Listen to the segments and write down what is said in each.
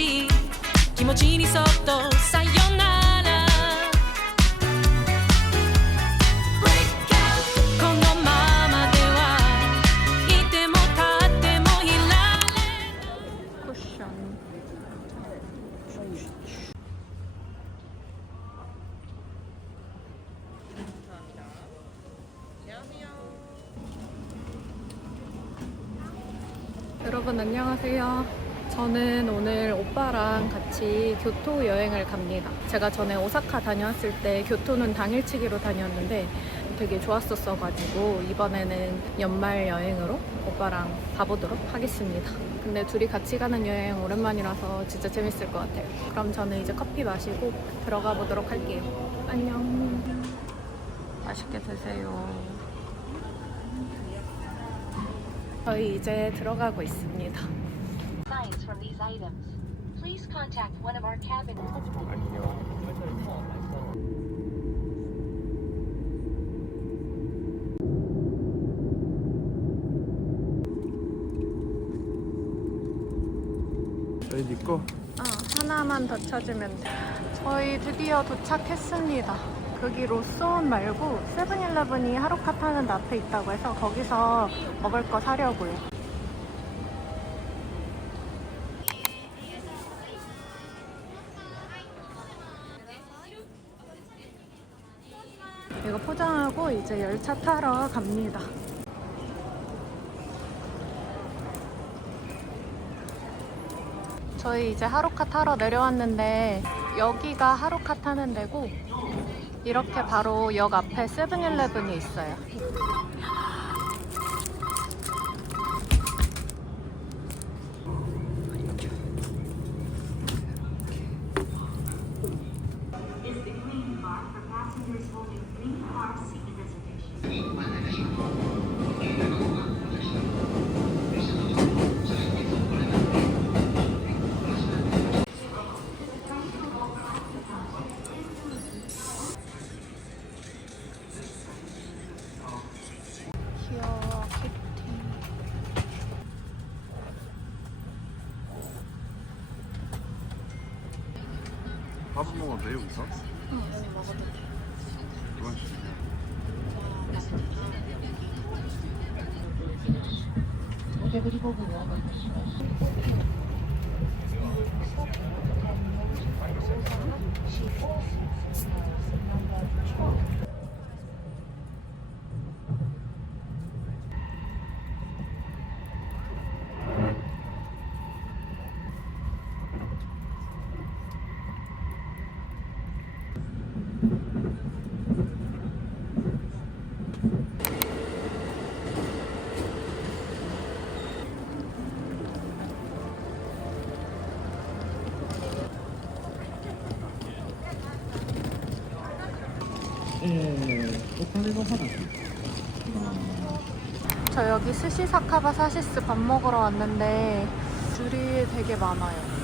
しい気持ちにそっとさよならこのままではいても立ってもいられクッション여러분 안녕하세요. 저는 오늘 오빠랑 같이 교토 여행을 갑니다. 제가 전에 오사카 다녀왔을 때 교토는 당일치기로 다녔는데 되게 좋았었어가지고 이번에는 연말 여행으로 오빠랑 가보도록 하겠습니다. 근데 둘이 같이 가는 여행 오랜만이라서 진짜 재밌을 것 같아요. 그럼 저는 이제 커피 마시고 들어가 보도록 할게요. 안녕. 맛있게 드세요. 저희 이제 들어가고 있습니다. Signs from these items. Please contact one of our cabin. 여기 네 거? 하나만 더 찾으면 돼. 저희 드디어 도착했습니다. 거기 로스온 말고 세븐일레븐이 하루카 타는 데 앞에 있다고 해서 거기서 먹을 거 사려고요. 이거 포장하고 이제 열차 타러 갑니다. 저희 이제 하루카 타러 내려왔는데 여기가 하루카 타는 데고 이렇게 바로 역 앞에 세븐일레븐이 있어요. 귀여워, 키티. 밥은 먹어도 돼 여기서? 응, 여기 먹어도 돼. 그만. 저 여기 스시사카바 사시스 밥 먹으러 왔는데 줄이 되게 많아요.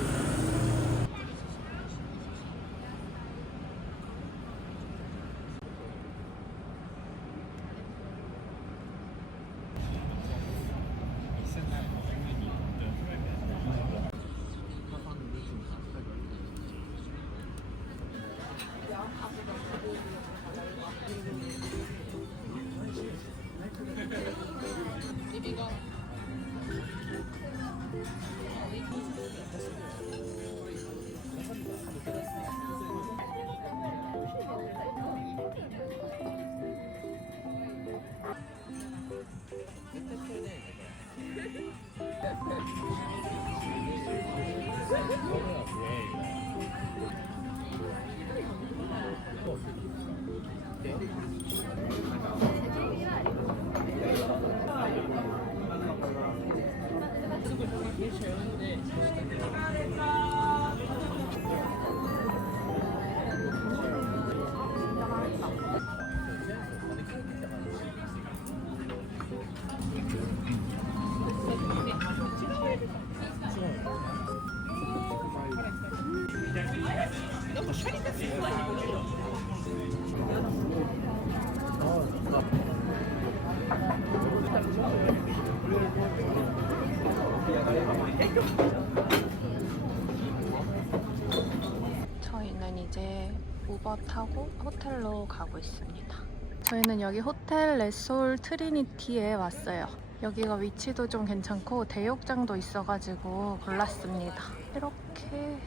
우버 타고 호텔로 가고 있습니다. 저희는 여기 호텔 레솔 트리니티에 왔어요. 여기가 위치도 좀 괜찮고 대욕장도 있어가지고 골랐습니다. 이렇게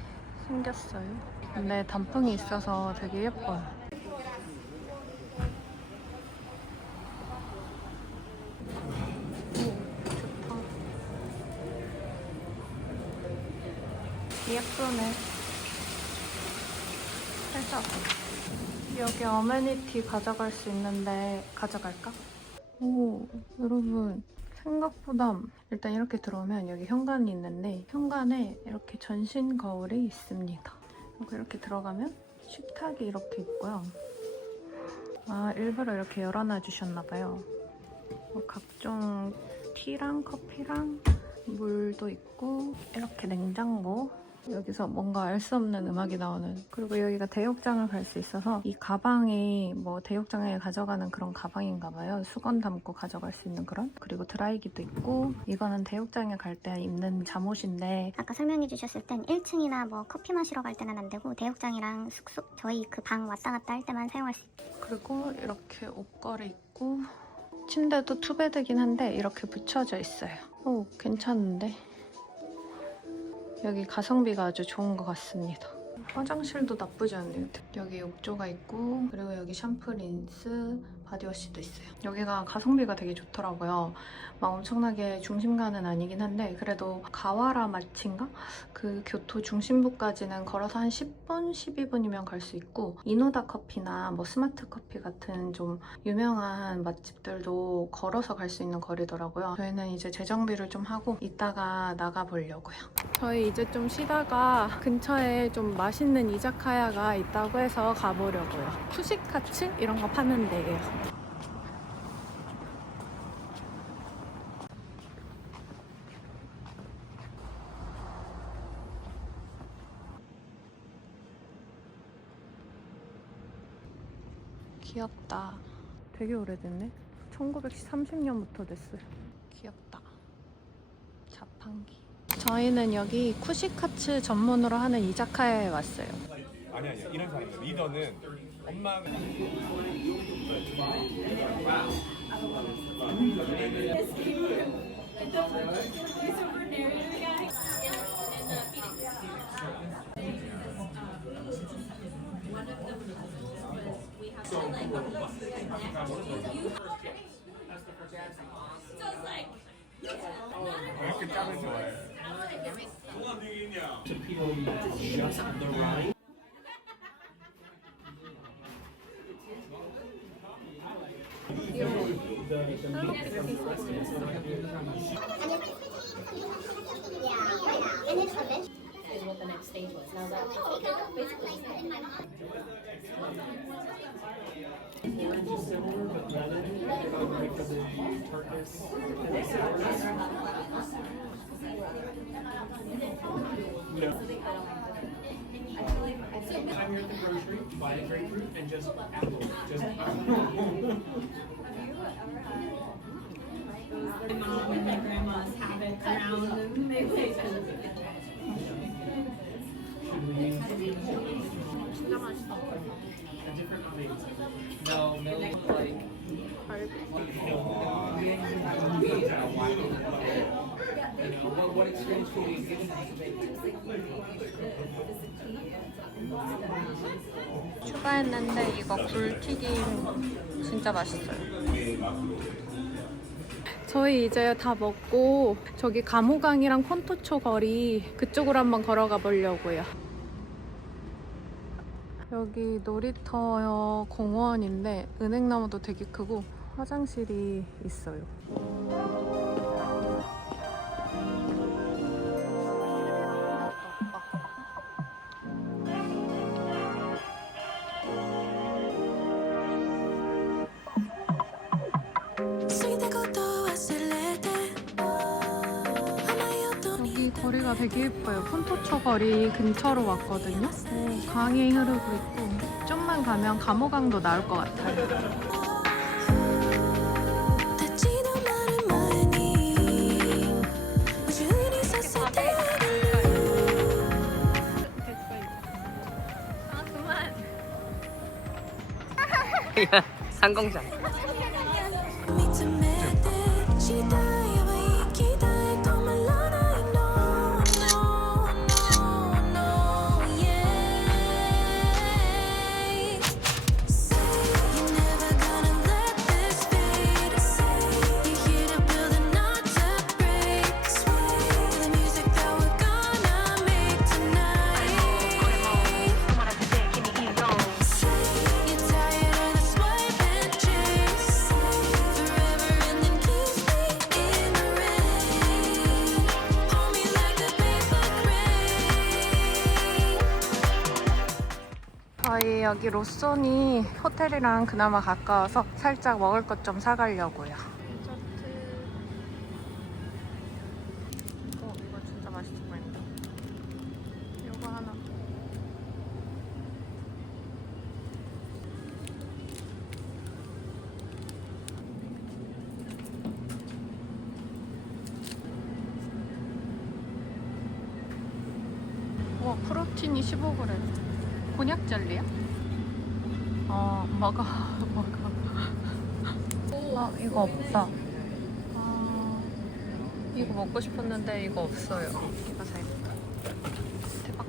생겼어요. 근데 단풍이 있어서 되게 예뻐요. 좋다. 예쁘네. 살짝. 여기 어메니티 가져갈 수 있는데 가져갈까? 오, 여러분. 생각보다 일단 이렇게 들어오면 여기 현관이 있는데 현관에 이렇게 전신 거울이 있습니다. 그리고 이렇게 들어가면 식탁이 이렇게 있고요. 아, 일부러 이렇게 열어놔 주셨나봐요. 각종 티랑 커피랑 물도 있고 이렇게 냉장고, 여기서 뭔가 알 수 없는 음악이 나오는, 그리고 여기가 대욕장을 갈 수 있어서 이 가방이 뭐 대욕장에 가져가는 그런 가방인가 봐요. 수건 담고 가져갈 수 있는 그런. 그리고 드라이기도 있고, 이거는 대욕장에 갈 때 입는 잠옷인데 아까 설명해 주셨을 땐 1층이나 뭐 커피 마시러 갈 때는 안 되고 대욕장이랑 숙소 저희 그 방 왔다 갔다 할 때만 사용할 수 있어요. 그리고 이렇게 옷걸이 있고, 침대도 투베드긴 한데 이렇게 붙여져 있어요. 오, 괜찮은데? 여기 가성비가 아주 좋은 것 같습니다. 화장실도 나쁘지 않네요. 여기 욕조가 있고, 그리고 여기 샴푸, 린스, 바디워시도 있어요. 여기가 가성비가 되게 좋더라고요. 막 엄청나게 중심가는 아니긴 한데 그래도 가와라 마치인가? 그 교토 중심부까지는 걸어서 한 10분, 12분이면 갈 수 있고, 이노다 커피나 뭐 스마트 커피 같은 좀 유명한 맛집들도 걸어서 갈 수 있는 거리더라고요. 저희는 이제 재정비를 좀 하고 이따가 나가보려고요. 저희 이제 좀 쉬다가 근처에 좀 맛있는 이자카야가 있다고 해서 가보려고요. 쿠시카츠? 이런 거 파는 데예요. 귀엽다. 되게 오래됐네. 1930년부터 됐어요. 귀엽다. 자판기. 저희는 여기 쿠시카츠 전문으로 하는 이자카야에 왔어요. 아니야 이런 사람들 리더는 엄마가 왜 이렇게 짱을 좋아해? Is what the next stage was. Now that I'm here at the grocery, buy a grapefruit and just apple. Just My mom and my grandmas have it around and they say a different amount. No, milk like. What experience will you give? 추가했는데 이거 굴튀김 진짜 맛있어요. 저희 이제 다 먹고 저기 감호강이랑 콘토초 거리 그쪽으로 한번 걸어가 보려고요. 여기 놀이터 공원인데 은행나무도 되게 크고 화장실이 있어요. 여기 거리가 되게 예뻐요. 폰토초 거리 근처로 왔거든요. 오, 강이 흐르고 있고 좀만 가면 감호강도 나올 것 같아요. 상공장. 저희 여기 로손이 호텔이랑 그나마 가까워서 살짝 먹을 것 좀 사가려고요. 이거 진짜 맛있어 보인다. 이거 하나. 와, 프로틴이 15g. 곤약 젤리야? 먹어. 이거 없다. 이거 먹고 싶었는데 이거 없어요. 이거 사야겠다. 대박.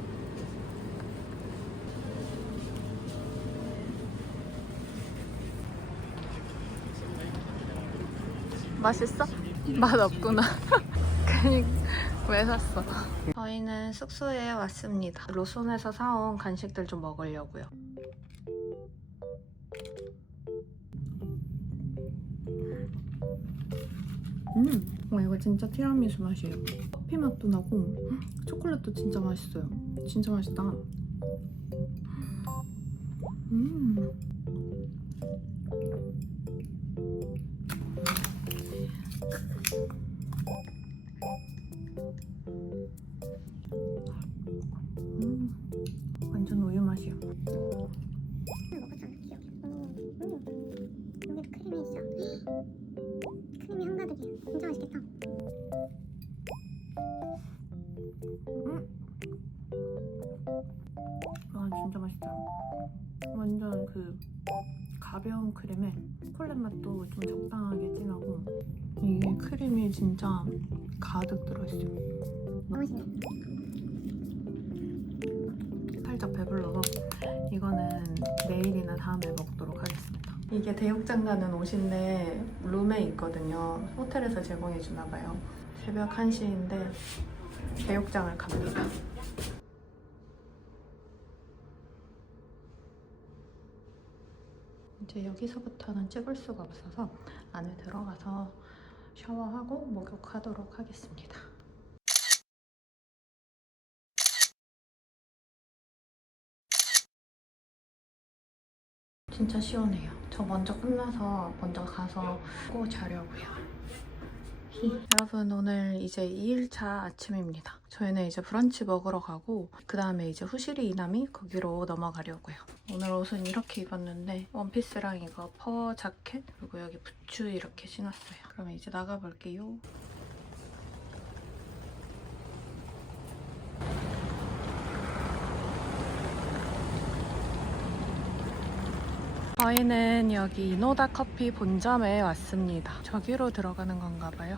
맛있어? 맛 없구나. 왜 샀어? 저희는 숙소에 왔습니다. 로손에서 사온 간식들 좀 먹으려고요. 와, 이거 진짜 티라미수 맛이에요. 커피 맛도 나고 초콜릿도 진짜 맛있어요. 진짜 맛있다. 완전 우유 맛이야. 먹었잖아, 기억이. 여기도 크림이 있어. 크림이 한가득이야. 진짜 맛있겠다. 와, 진짜 맛있다. 완전 그 가벼운 크림에 초콜릿 맛도 좀 적당하게 진하고 이게 크림이 진짜 가득 들어있어요. 맛있네. 살짝 배불러서 이거는 내일이나 다음에 먹도록 하겠습니다. 이게 대육장 가는 옷인데 룸에 있거든요. 호텔에서 제공해주나 봐요. 새벽 1시인데 대육장을 갑니다. 이제 여기서부터는 찍을 수가 없어서 안에 들어가서 샤워하고 목욕하도록 하겠습니다. 진짜 시원해요. 저 먼저 끝나서 먼저 가서 꼭 자려고요. 여러분, 오늘 이제 2일차 아침입니다. 저희는 이제 브런치 먹으러 가고 그 다음에 이제 후시리 이나미 거기로 넘어가려고요. 오늘 옷은 이렇게 입었는데 원피스랑 이거 퍼 자켓 그리고 여기 부츠 이렇게 신었어요. 그러면 이제 나가볼게요. 저희는 여기 이노다 커피 본점에 왔습니다. 저기로 들어가는 건가 봐요.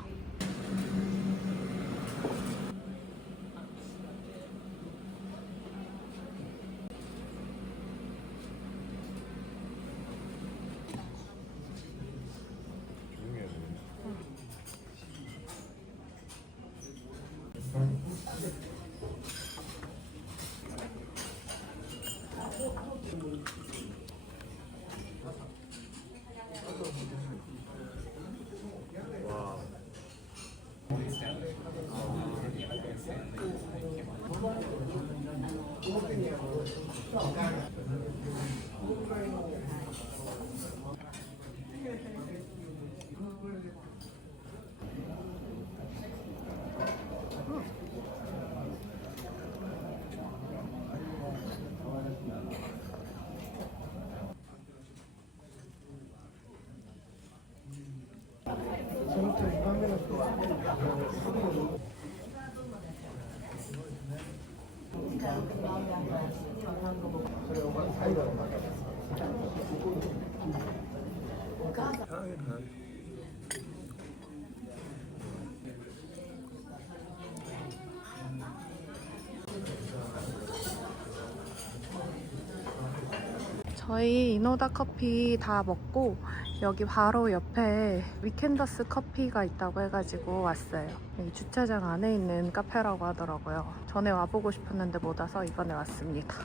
저희 이노다 커피 다 먹고 여기 바로 옆에 위켄더스 커피가 있다고 해가지고 왔어요. 여기 주차장 안에 있는 카페라고 하더라고요. 전에 와보고 싶었는데 못 와서 이번에 왔습니다.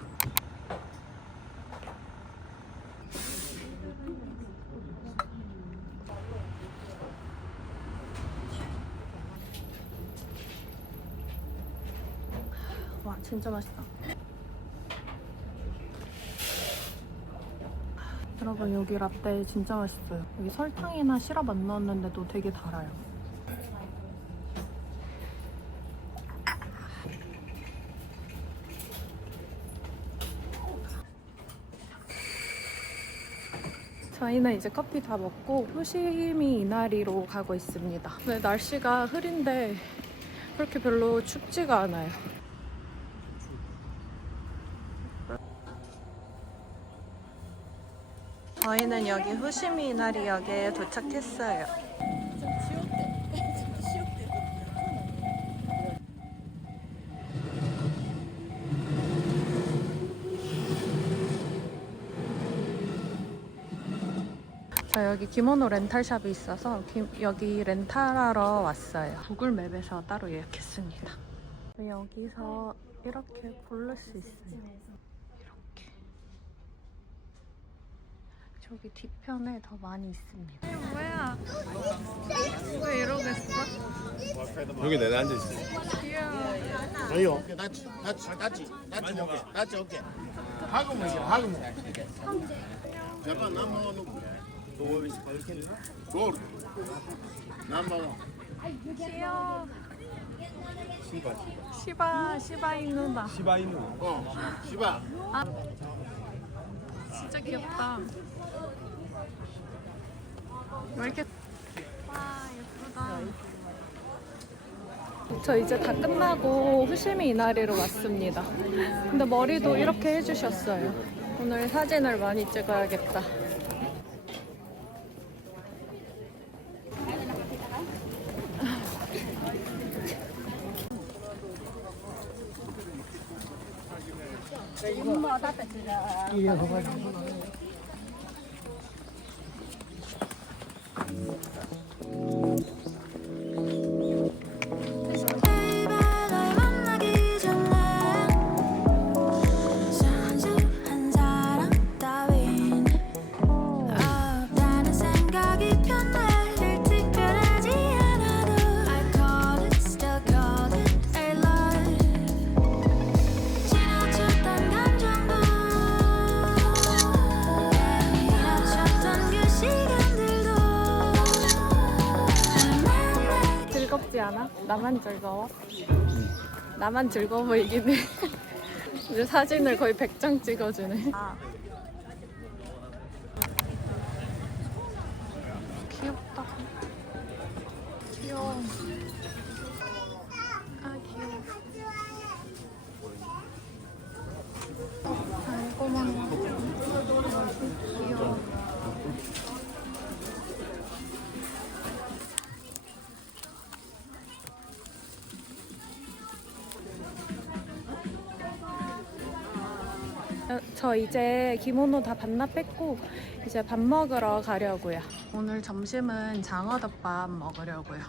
와, 진짜 맛있다. 여러분, 여기 라떼 진짜 맛있어요. 여기 설탕이나 시럽 안 넣었는데도 되게 달아요. 저희는 이제 커피 다 먹고 후시미 이나리로 가고 있습니다. 근데 날씨가 흐린데 그렇게 별로 춥지가 않아요. 저희는 여기 후시미 이나리역에 도착했어요. 저 여기 기모노 렌탈샵이 있어서 여기 렌탈하러 왔어요. 구글 맵에서 따로 예약했습니다. 여기서 이렇게 고를 수 있어요. 저기 뒤편에 더 많이 있습니다. 이게 뭐야? 왜 이러겠어? 여기 내내 앉아있어. 귀여워. 아니요. 낫지 오케이. 하고 먹어. 잠깐 나 먹어. 돌. 나 먹어. 귀여워. 시바이누다. 시바이누. 시바. 진짜 귀엽다. 왜 이렇게 와 예쁘다. 저 이제 다 끝나고 후시미 이나리로 왔습니다. 근데 머리도 이렇게 해주셨어요. 오늘 사진을 많이 찍어야겠다. 날 만나기 전에 순수한 사랑 따윈 없다는 생각이 편해 늘 특별하지 않아도 I call it, still call it a love. 지나쳤던 감정도 지나쳤던 그 시간들도 즐겁지 않아? 나만 즐거워? 나만 즐거워 보이긴 해. 이제 사진을 거의 100장 찍어주네. 귀엽다. 귀여워. 아 귀여워. 달콤한 거. 귀여워. 저 이제 기모노 다 반납했고 이제 밥 먹으러 가려고요. 오늘 점심은 장어덮밥 먹으려고요.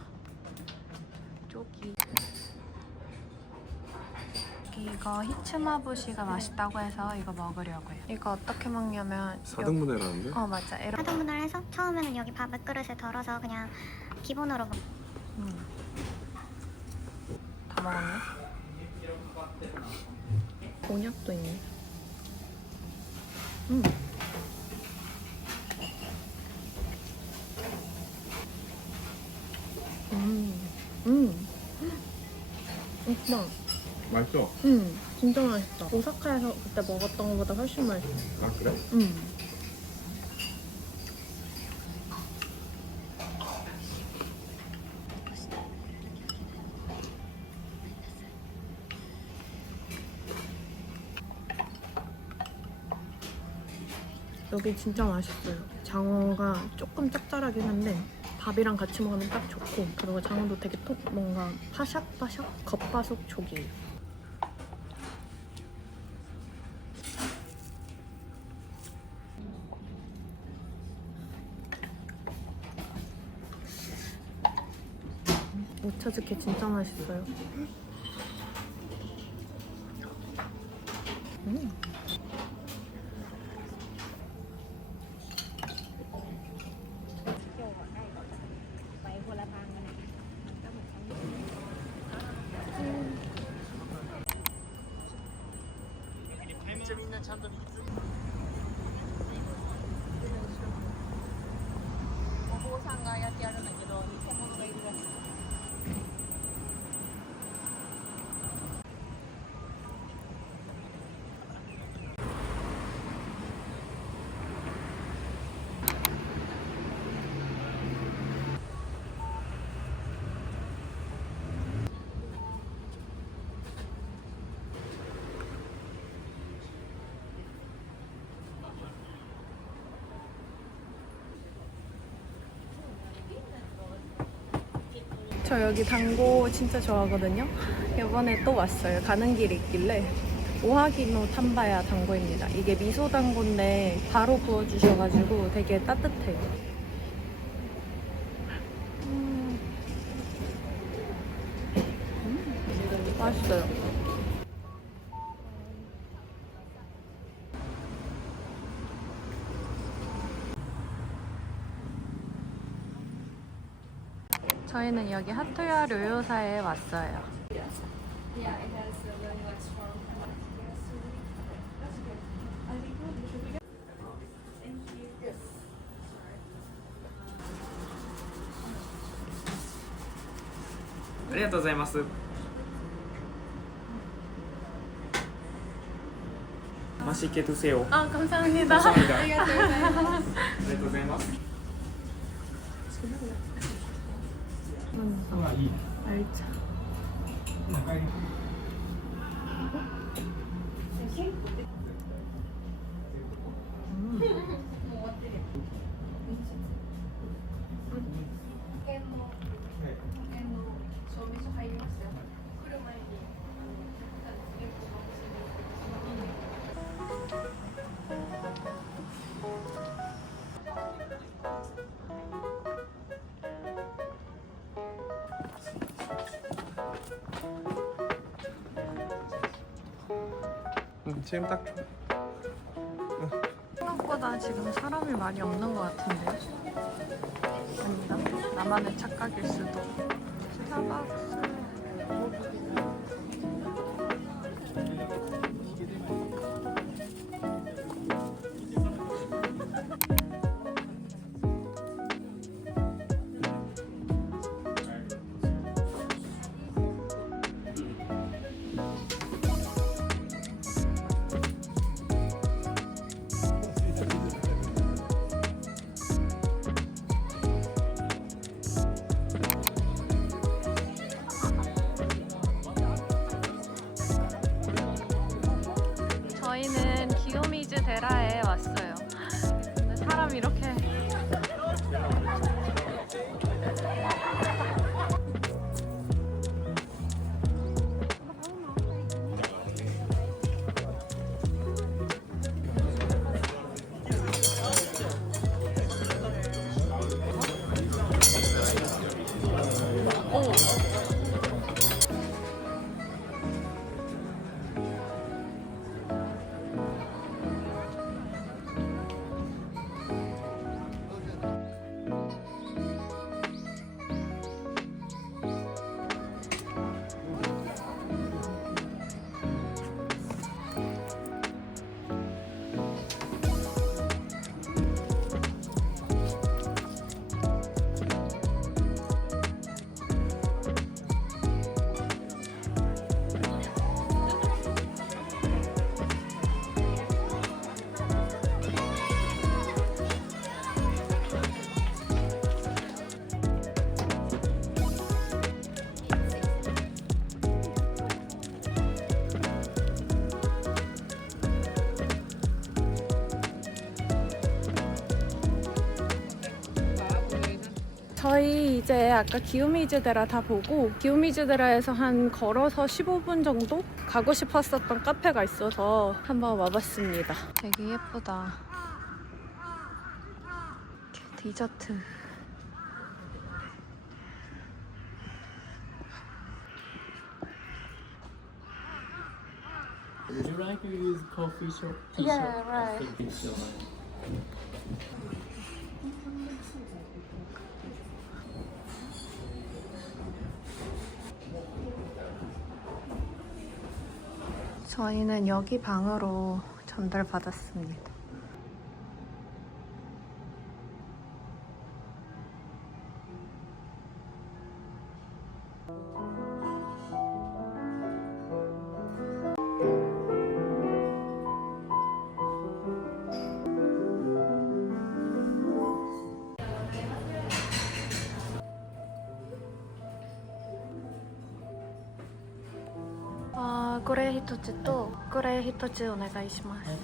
쪼기. 이거 히츠마부시가 맛있다고 해서 이거 먹으려고요. 이거 어떻게 먹냐면 4등분해라는데? 맞아. 하등분할 해서 처음에는 여기 밥을 그릇에 덜어서 그냥 기본으로 다 먹었네. 곤약도 있네. 오빠. 맛있어? 진짜 맛있다. 오사카에서 그때 먹었던 것보다 훨씬 맛있어. 아 그래? 여기 진짜 맛있어요. 장어가 조금 짭짤하긴 한데 밥이랑 같이 먹으면 딱 좋고, 그리고 장어도 되게 톡 뭔가 파샥파샥 겉바속촉이에요. 오차즈케 진짜 맛있어요. 재밌는 찬들이 있어. 저 여기 단고 진짜 좋아하거든요. 이번에 또 왔어요. 가는 길에 있길래. 오하기노 탐바야 단고입니다. 이게 미소 단고인데 바로 구워주셔가지고 되게 따뜻해요. 맛있어요. 저희는 여기 하토야 료요사에 왔어요. 감사합니다. 맛있게 드세요. 아, 감사합니다. 감사합니다. 감사합니다. 알차. 지금 딱 좋아. 생각보다 지금 사람이 많이 없는 것 같은데요? 아니다. 나만의 착각일 수도. 스타벅스. 저희는 기요미즈 데라에 왔어요. 근데 사람 이렇게 저희 이제 아까 기요미즈데라 다 보고 기요미즈데라에서 한 걸어서 15분 정도 가고 싶었었던 카페가 있어서 한번 와봤습니다. 되게 예쁘다. 디저트. Would you like to use coffee shop? Yeah, right. 저희는 여기 방으로 전달받았습니다. 고레 히토츠 또 고레 히토츠 오네가이시마스.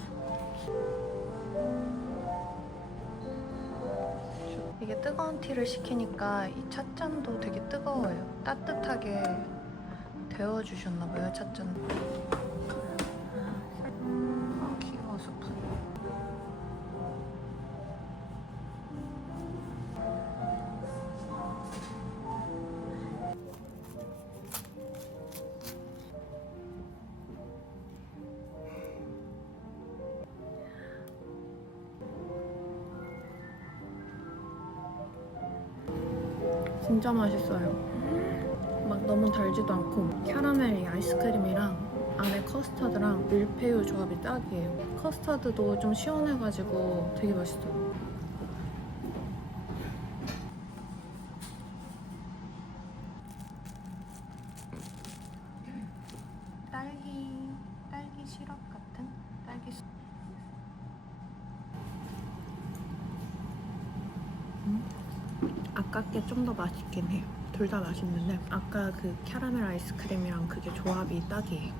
이게 뜨거운 티를 시키니까 이 찻잔도 되게 뜨거워요. 따뜻하게 데워주셨나봐요, 찻잔도. 귀여워, 스프. 진짜 맛있어요. 막 너무 달지도 않고 캐러멜 아이스크림이랑 안에 커스터드랑 밀푀유 조합이 딱이에요. 커스터드도 좀 시원해가지고 되게 맛있어요. 딸기 시럽 같은 딸기 수... 아까 게 좀 더 맛있긴 해요. 둘 다 맛있는데 아까 그 캐러멜 아이스크림이랑 그게 조합이 딱이에요.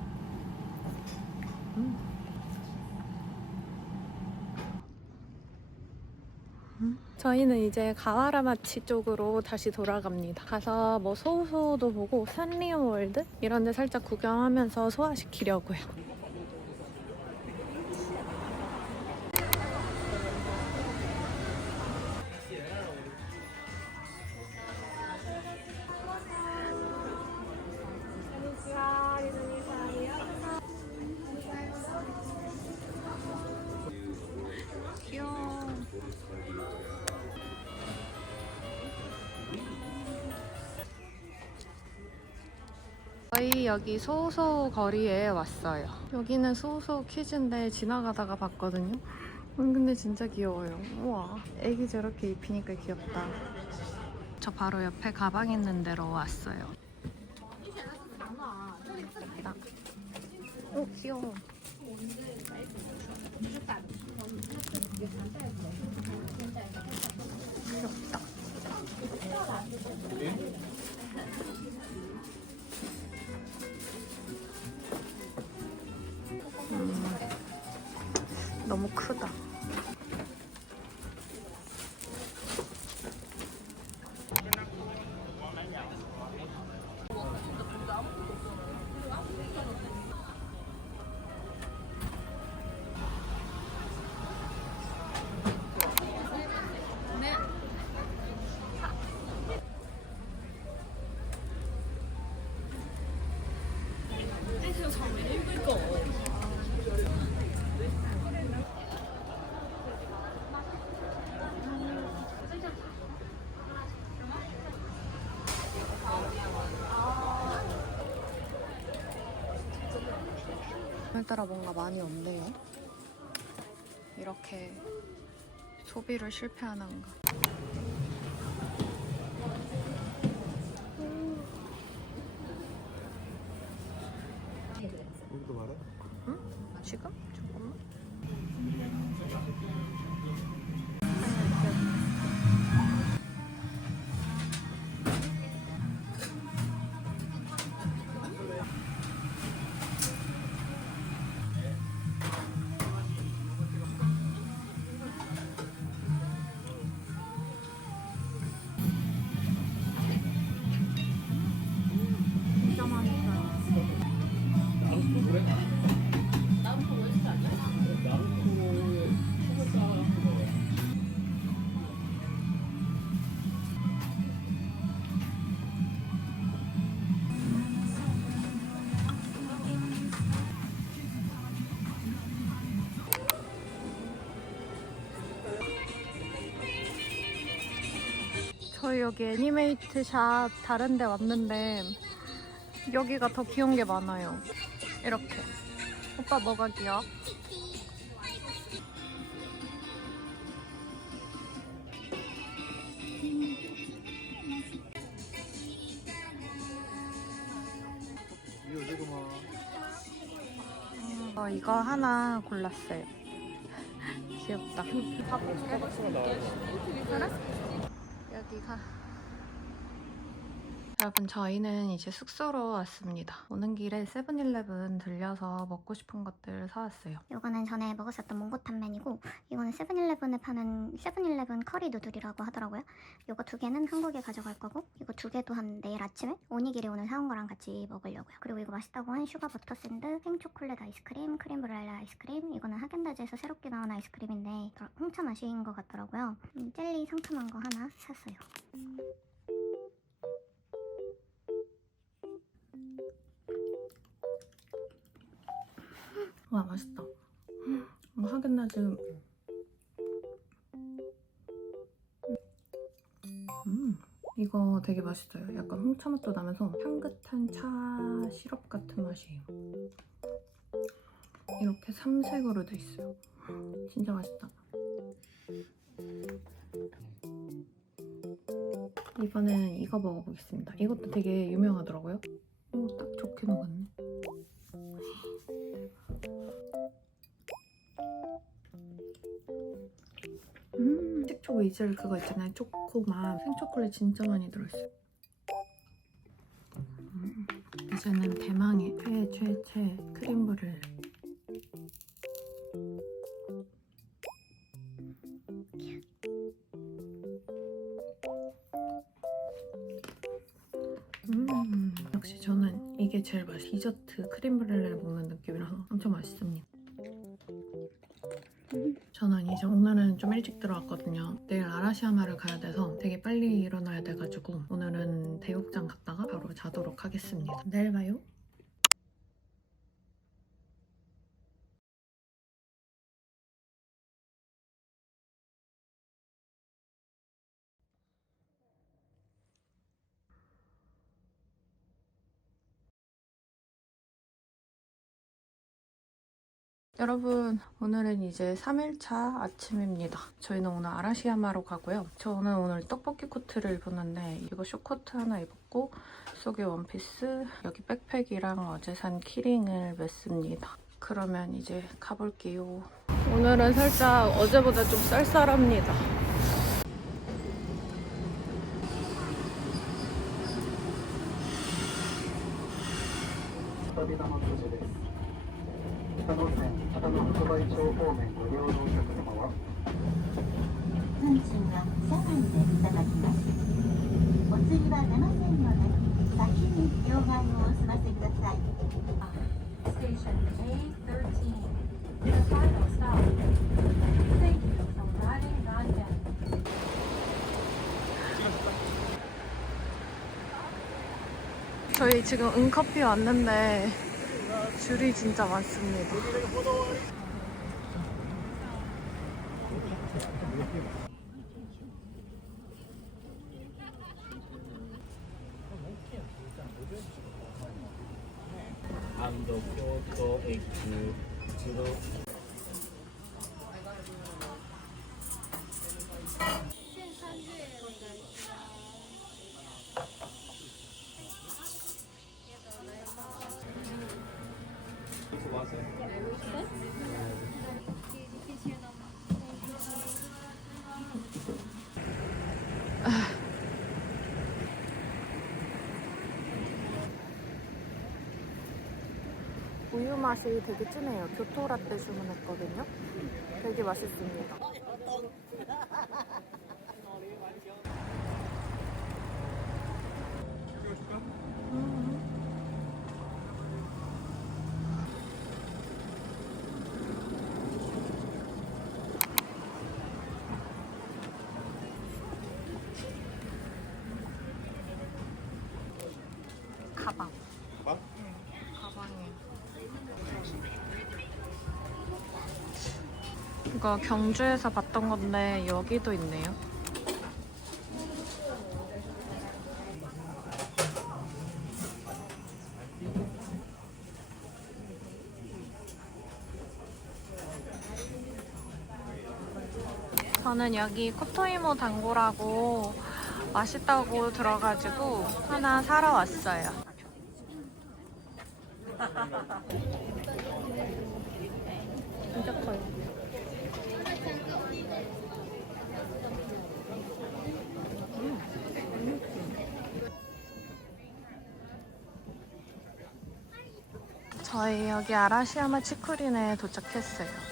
저희는 이제 가와라마치 쪽으로 다시 돌아갑니다. 가서 뭐 소우소도 보고 산리오월드 이런 데 살짝 구경하면서 소화시키려고요. 귀여워. 저희 여기 소소 거리에 왔어요. 여기는 소소 퀴즈인데 지나가다가 봤거든요. 근데 진짜 귀여워요. 우와, 애기 저렇게 입히니까 귀엽다. 저 바로 옆에 가방 있는 데로 왔어요. 오, 귀여워. 귀엽다. 너무 크다. 오늘따라 뭔가 많이 없네요. 이렇게 소비를 실패하는 거. 여기도 말해? 응? 지금? 잠깐만. 저희 여기 애니메이트 샵 다른 데 왔는데 여기가 더 귀여운 게 많아요. 이렇게. 오빠 뭐가 귀여워? 이거 하나 골랐어요. 귀엽다. 여기가. 여러분 저희는 이제 숙소로 왔습니다. 오는 길에 세븐일레븐 들려서 먹고 싶은 것들 사왔어요. 이거는 전에 먹었었던 몽고탄면이고 이거는 세븐일레븐에 파는 세븐일레븐 커리 누들이라고 하더라고요. 이거 2개는 한국에 가져갈 거고 이거 2개 또한 내일 아침에 오니기리 오늘 사온 거랑 같이 먹으려고요. 그리고 이거 맛있다고 한 슈가 버터 샌드, 생초콜릿 아이스크림, 크림 브렐라 아이스크림. 이거는 하겐다즈에서 새롭게 나온 아이스크림인데 홍차 맛인 것 같더라고요. 젤리 상큼한 거 하나 샀어요. 와 맛있다. 하겐다즈. 이거 되게 맛있어요. 약간 홍차 맛도 나면서 향긋한 차 시럽 같은 맛이에요. 이렇게 삼색으로 돼 있어요. 진짜 맛있다. 이번에는 이거 먹어보겠습니다. 이것도 되게 유명하더라고요. 오, 딱 좋게 먹었네. 식초 위즐 그거 있잖아요. 초코맛. 생초콜릿 진짜 많이 들어있어요. 이제는 대망의 최 크림브렐. 역시 저는 이게 제일 맛있어요. 디저트 크림브렐레를 먹는 느낌이라서 엄청 맛있습니다. 저는 이제 오늘은 좀 일찍 들어왔거든요. 내일 아라시야마를 가야 돼서 되게 빨리 일어나야 돼가지고 오늘은 대욕장 갔다가 바로 자도록 하겠습니다. 내일 봐요. 여러분 오늘은 이제 3일차 아침입니다. 저희는 오늘 아라시야마로 가고요. 저는 오늘 떡볶이 코트를 입었는데 이거 숏코트 하나 입었고 속에 원피스, 여기 백팩이랑 어제 산 키링을 맸습니다. 그러면 이제 가볼게요. 오늘은 살짝 어제보다 좀 쌀쌀합니다. Station A13. The final stop. Thank you for riding Nanjing. 저희 지금 은커피 왔는데 줄이 진짜 많습니다. 교토駅出動 우유 맛이 되게 진해요. 교토 라떼 주문했거든요. 되게 맛있습니다. 가방. 가방이에요. 이거 경주에서 봤던 건데 여기도 있네요. 저는 여기 코토이모 단골하고 맛있다고 들어가지고 하나 사러 왔어요. 진짜 커요. 저희 여기 아라시야마 치쿠린에 도착했어요.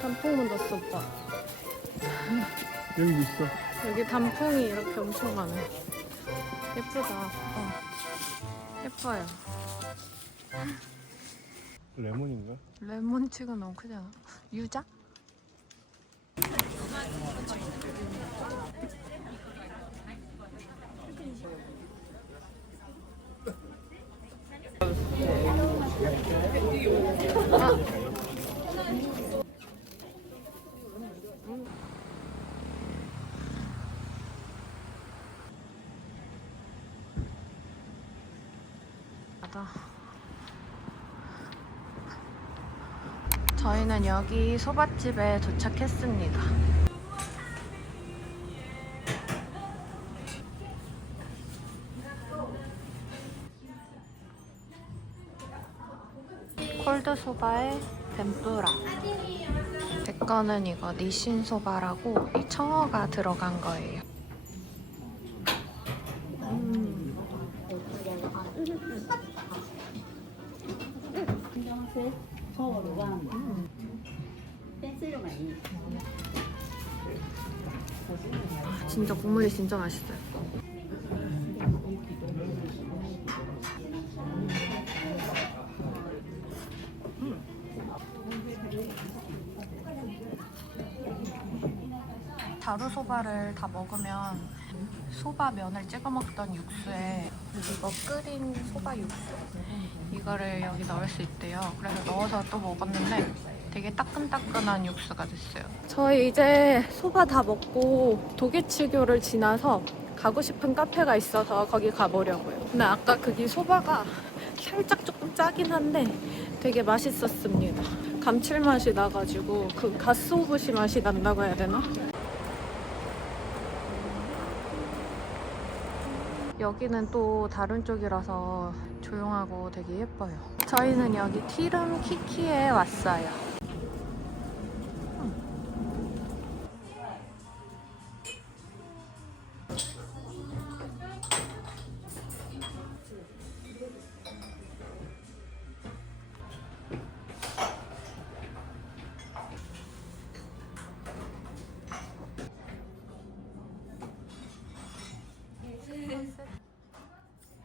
단풍 묻었어, 오빠. 여기 있어. 여기 단풍이 이렇게 엄청 많아요. 예쁘다. 예뻐요. 레몬인가? 레몬치가 너무 크지 않아? 유자? 저희는 여기 소바집에 도착했습니다. 콜드 소바에 덴뿌라. 제 거는 이거 니신 소바라고 이 청어가 들어간 거예요. 진짜 국물이 진짜 맛있어요. 자루소바를 다 먹으면 소바 면을 찍어 먹던 육수에 이거 끓인 소바 육수 이거를 여기 넣을 수 있대요. 그래서 넣어서 또 먹었는데 되게 따끈따끈한 육수가 됐어요. 저희 이제 소바 다 먹고 도게츠교를 지나서 가고 싶은 카페가 있어서 거기 가보려고요. 근데 아까 거기 소바가 살짝 조금 짜긴 한데 되게 맛있었습니다. 감칠맛이 나가지고 그 가스오부시 맛이 난다고 해야 되나? 여기는 또 다른 쪽이라서 조용하고 되게 예뻐요. 저희는 여기 티름 키키에 왔어요.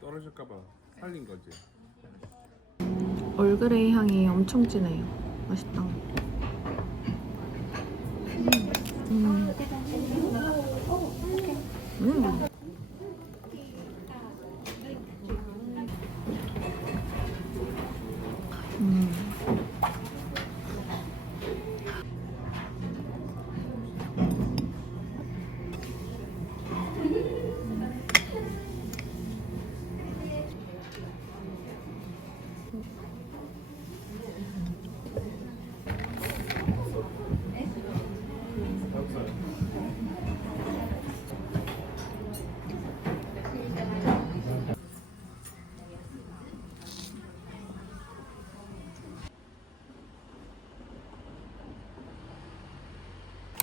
떨어질까봐 살린 거지. 얼그레이 향이 엄청 진해요. 맛있다.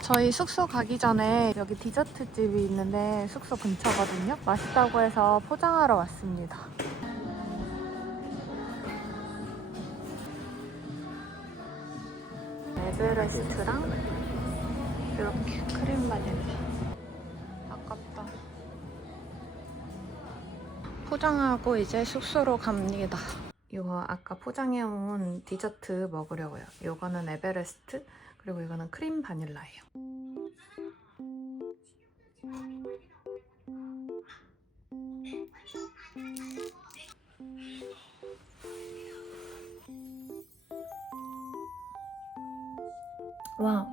저희 숙소 가기 전에 여기 디저트 집이 있는데 숙소 근처거든요. 맛있다고 해서 포장하러 왔습니다. 에베레스트랑 이렇게 크림 바닐라. 아깝다. 포장하고 이제 숙소로 갑니다. 이거 아까 포장해온 디저트 먹으려고요. 이거는 에베레스트, 그리고 이거는 크림 바닐라예요. 와,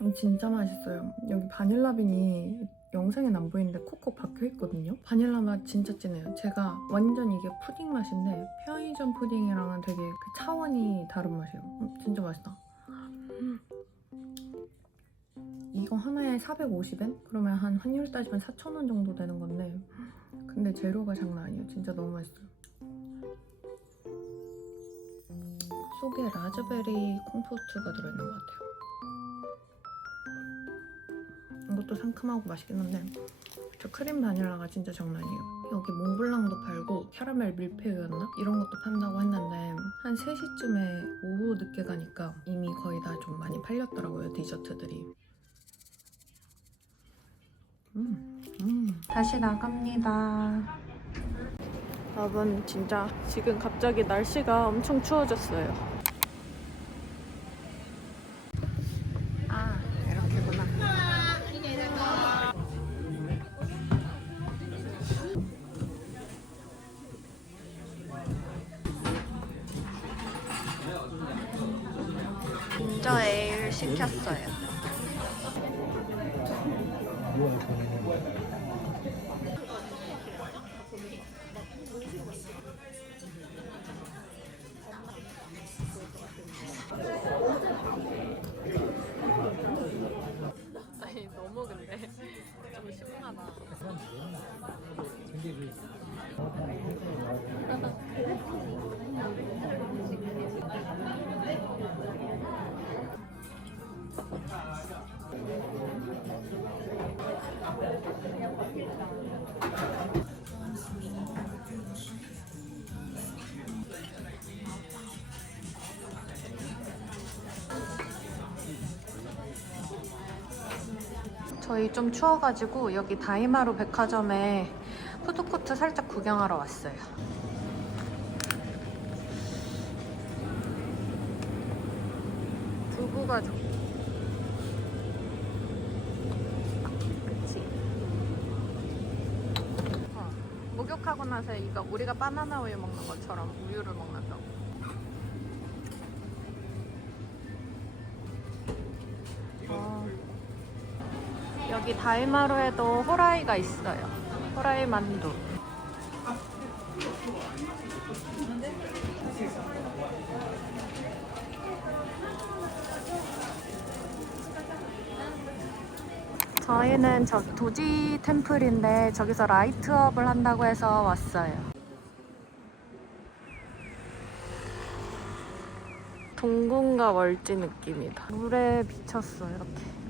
이거 진짜 맛있어요. 여기 바닐라빈이 영상엔 안 보이는데 콕콕 박혀있거든요. 바닐라 맛 진짜 진해요. 제가 완전 이게 푸딩 맛인데 편의점 푸딩이랑은 되게 그 차원이 다른 맛이에요. 진짜 맛있다. 이거 하나에 450엔? 그러면 한 환율 따지면 4,000원 정도 되는 건데 근데 재료가 장난 아니에요. 진짜 너무 맛있어요. 속에 라즈베리 콤포트가 들어있는 것 같아요. 이것도 상큼하고 맛있긴 한데 저 크림 바닐라가 진짜 장난 아니에요. 여기 몽블랑도 팔고 캐러멜 밀푀유였나? 이런 것도 판다고 했는데 한 3시쯤에 오후 늦게 가니까 이미 거의 다 좀 많이 팔렸더라고요, 디저트들이. 다시 나갑니다. 여러분, 진짜 지금 갑자기 날씨가 엄청 추워졌어요. 아, 이렇게구나. 진저 에일 시켰어요. 아니 너무 근데 좀 심하다. 저희 좀 추워가지고 여기 다이마루 백화점에 푸드코트 살짝 구경하러 왔어요. 부부가족. 그치? 목욕하고 나서 이거 우리가 바나나 우유 먹는 것처럼 우유를 먹는다고. 여기 다이마루에도 호라이가 있어요. 호라이 만두. 저희는 저 도지 템플인데 저기서 라이트업을 한다고 해서 왔어요. 동궁과 월지 느낌이다. 물에 비쳤어 이렇게.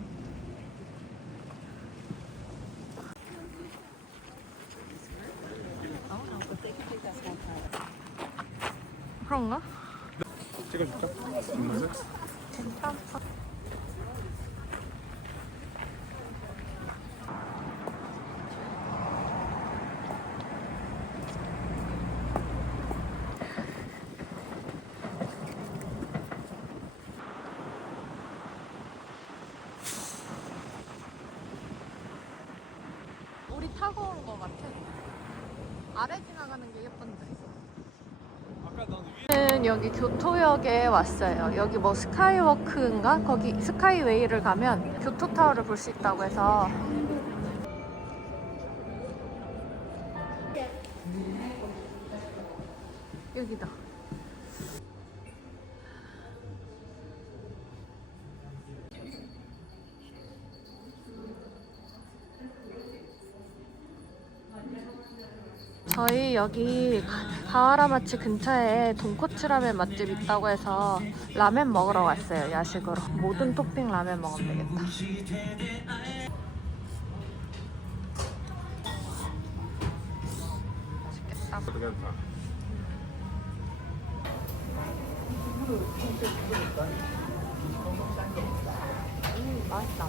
그런가? 찍어줄까? 입맛을? 괜찮아. 우리 타고 온 거 같아. 아래 지나가는 게 예쁜데. 저는 여기 교토역에 왔어요. 여기 뭐 스카이워크인가? 거기 스카이웨이를 가면 교토타워를 볼 수 있다고 해서. 여기다. 저희 여기 가하라마치 근처에 돈코츠 라멘 맛집 있다고 해서 라멘 먹으러 왔어요. 야식으로. 모든 토핑 라멘 먹으면 되겠다. 맛있겠다. 괜찮다. 맛있다.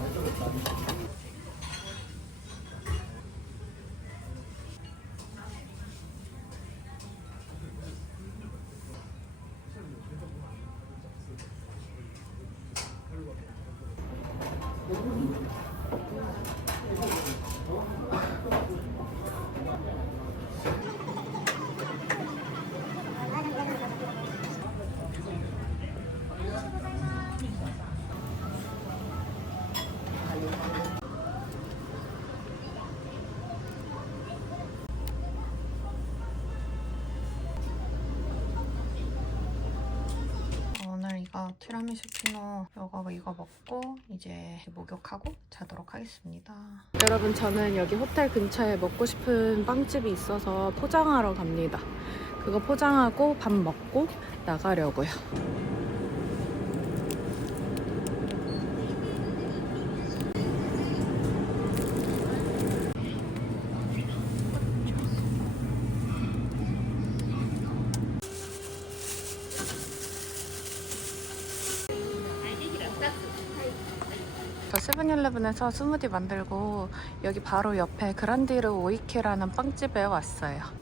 오늘 이거 티라미수 피노 이거 먹고 이제 목욕하고 자도록 하겠습니다. 여러분, 저는 여기 호텔 근처에 먹고 싶은 빵집이 있어서 포장하러 갑니다. 그거 포장하고 밥 먹고 나가려고요. 저 세븐일레븐에서 스무디 만들고 여기 바로 옆에 그란디르 오이케라는 빵집에 왔어요.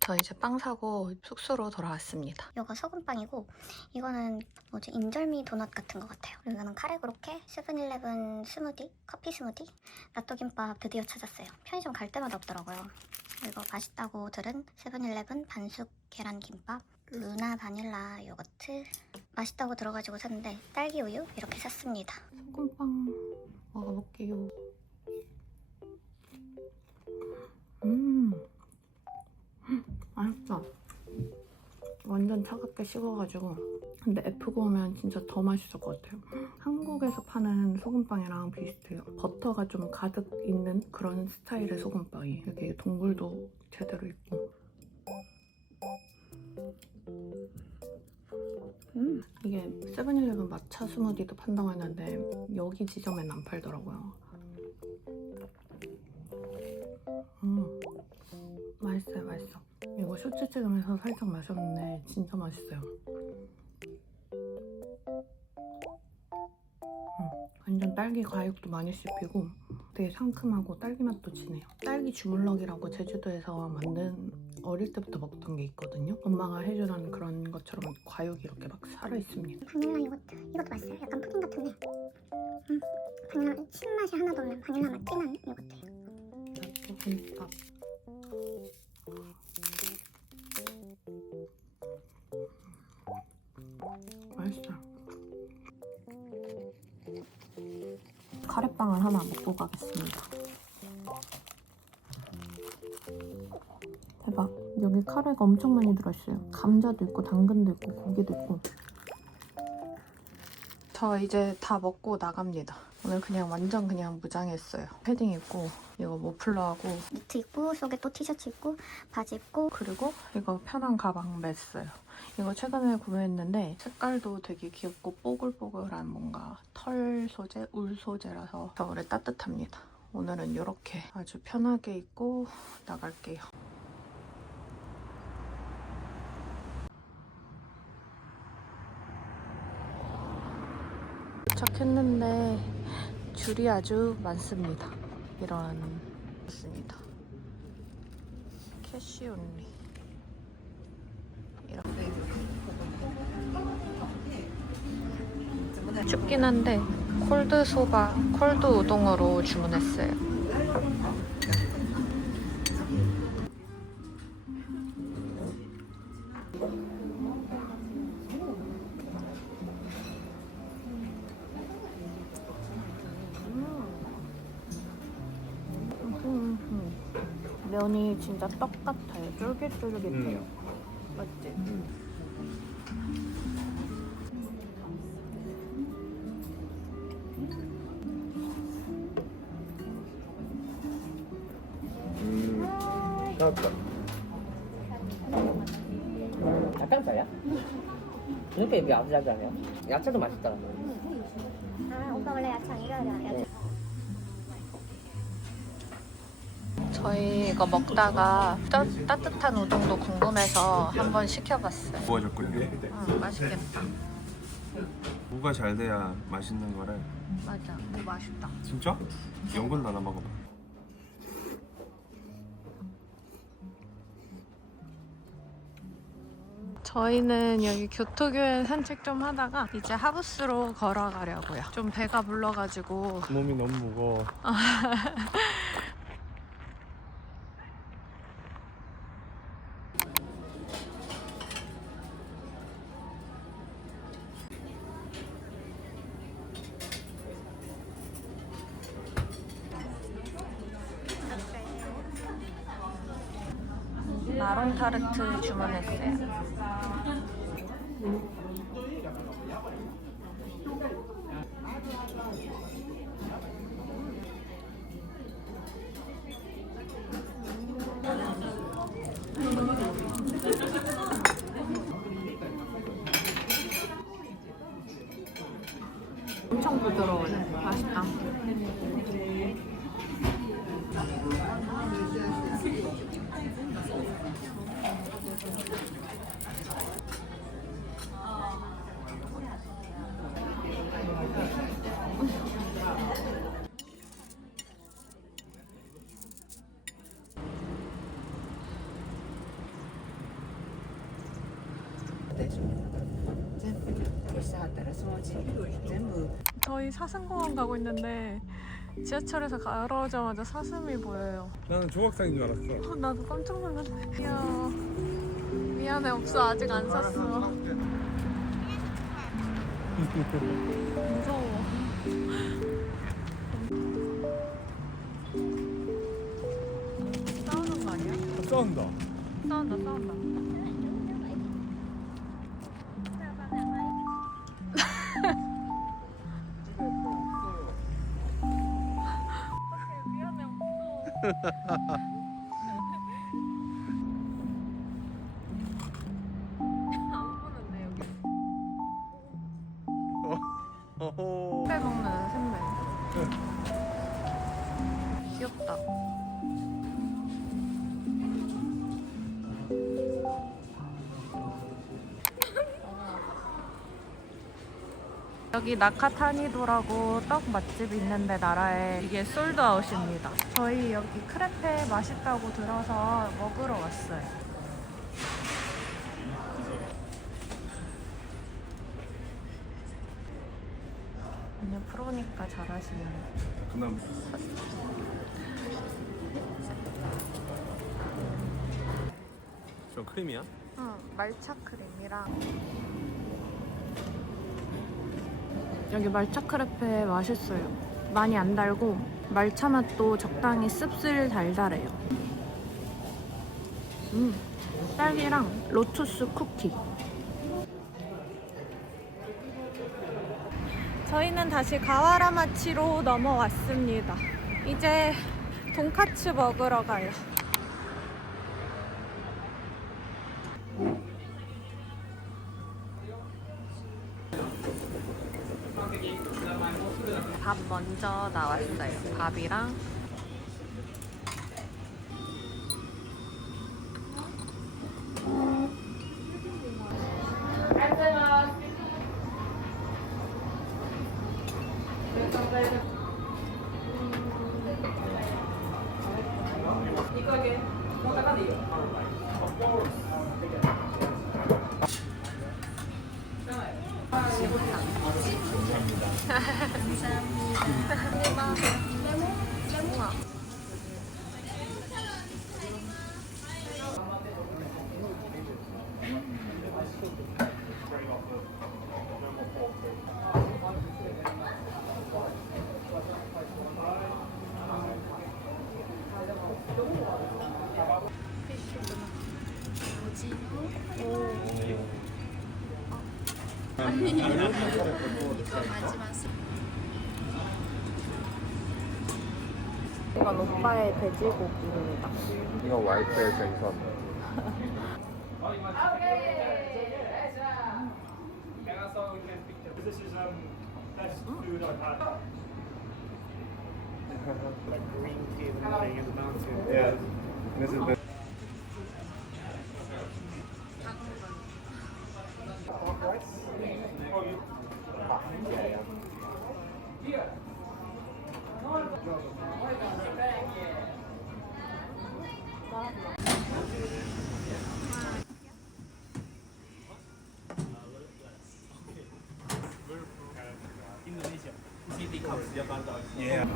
저 이제 빵 사고 숙소로 돌아왔습니다. 이거 소금빵이고 이거는 뭐지 인절미 도넛 같은 것 같아요. 그리고 이거는 카레그로케, 세븐일레븐 스무디, 커피 스무디, 나토김밥 드디어 찾았어요. 편의점 갈 때마다 없더라고요. 이거 맛있다고 들은 세븐일레븐 반숙 계란김밥, 루나 바닐라 요거트 맛있다고 들어가지고 샀는데 딸기 우유 이렇게 샀습니다. 소금빵 먹어볼게요. 맛있다. 완전 차갑게 식어가지고. 근데 F 구우면 진짜 더 맛있을 것 같아요. 한국에서 파는 소금빵이랑 비슷해요. 버터가 좀 가득 있는 그런 스타일의 소금빵이. 여기 동굴도 제대로 있고. 이게 세븐일레븐 마차 스무디도 판다고 했는데 여기 지점엔 안 팔더라고요. 맛있어요, 맛있어. 이거 쇼츠 찍으면서 살짝 마셨는데 진짜 맛있어요. 완전 딸기 과육도 많이 씹히고 되게 상큼하고 딸기 맛도 진해요. 딸기 주물럭이라고 제주도에서 만든 어릴 때부터 먹던 게 있거든요. 엄마가 해주던 그런 것처럼 과육이 이렇게 막 살아있습니다. 바닐라 요거트 이것도 맛있어요. 약간 푸딩 같은데 바닐라 신맛이 하나도 없는 바닐라 맛 진한 요거트예요. 김밥. 맛있어요. 카레빵을 하나 먹고 가겠습니다. 대박. 여기 카레가 엄청 많이 들어있어요. 감자도 있고 당근도 있고 고기도 있고. 저 이제 다 먹고 나갑니다. 오늘 그냥 완전 그냥 무장했어요. 패딩 입고 이거 머플러하고 니트 입고 속에 또 티셔츠 입고 바지 입고 그리고 이거 편한 가방 맸어요. 이거 최근에 구매했는데 색깔도 되게 귀엽고 뽀글뽀글한 뭔가 털 소재, 울 소재라서 겨울에 따뜻합니다. 오늘은 이렇게 아주 편하게 입고 나갈게요. 도착했는데 줄이 아주 많습니다. 이런 있습니다. 캐시 온리. 이렇게 춥긴 한데 콜드 소바, 콜드 우동으로 주문했어요. 면이 진짜 떡 같아요. 쫄깃쫄깃해요. 맞지? 나왔다. 닭가슴살이야? 이렇게 야들야들하네요. 야채도 맛있다. 아, 오빠 원래 야채 안 익어야 저희 이거 먹다가 따뜻한 우동도 궁금해서 한번 시켜봤어요. 구워졌군요. 맛있겠다. 무가 잘 돼야 맛있는 거래. 맞아. 오, 맛있다. 진짜? 연근 하나 먹어봐. 저희는 여기 교토교회 산책 좀 하다가 이제 하부스로 걸어가려고요. 좀 배가 불러가지고. 몸이 너무 무거워. 마롱 타르트 주문했어요. 엄청 부드러워요. 맛있다. 저희 사슴공원 가고 있는데 지하철에서 걸어오자마자 사슴이 보여요. 나는 조각상인 줄 알았어. 나도 깜짝 놀랐네. 귀여워. 미안해, 없어. 아직 안 샀어. 무서워. 싸우는 거 아니야? 싸운다. 싸운다. 미안해, 없어. 안 보는데, 여기. 샘배 먹는 샘배. 귀엽다. 여기 나카타니도라고 떡 맛집이 있는데 나라에 이게 솔드아웃입니다. 저희 여기 크레페 맛있다고 들어서 먹으러 왔어요. 그냥 프로니까 잘하시네. 그나마. 저 크림이야? 응, 말차 크림이랑 여기 말차 크레페 맛있어요. 많이 안 달고 말차 맛도 적당히 씁쓸 달달해요. 딸기랑 로투스 쿠키. 저희는 다시 가와라마치로 넘어왔습니다. 이제 돈까츠 먹으러 가요. 밥 먼저 나왔어요. 밥이랑 이건 오빠의 돼지고기입니다. 이거 와이프의 생선. This is best food I've had. Like green tea and everything in the mountain. Yeah. This is the Indonesia. yeah.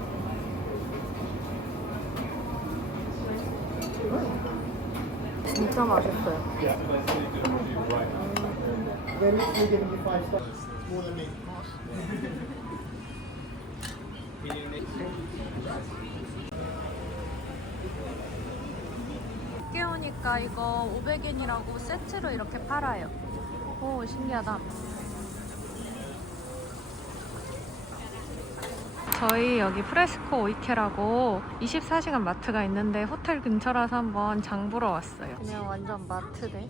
진짜 맛있어요. 깨우니까 이거 500엔이라고 세트로 이렇게 팔아요. 오, 신기하다. 저희 여기 프레스코 오이케라고 24시간 마트가 있는데 호텔 근처라서 한번 장 보러 왔어요. 그냥 완전 마트네.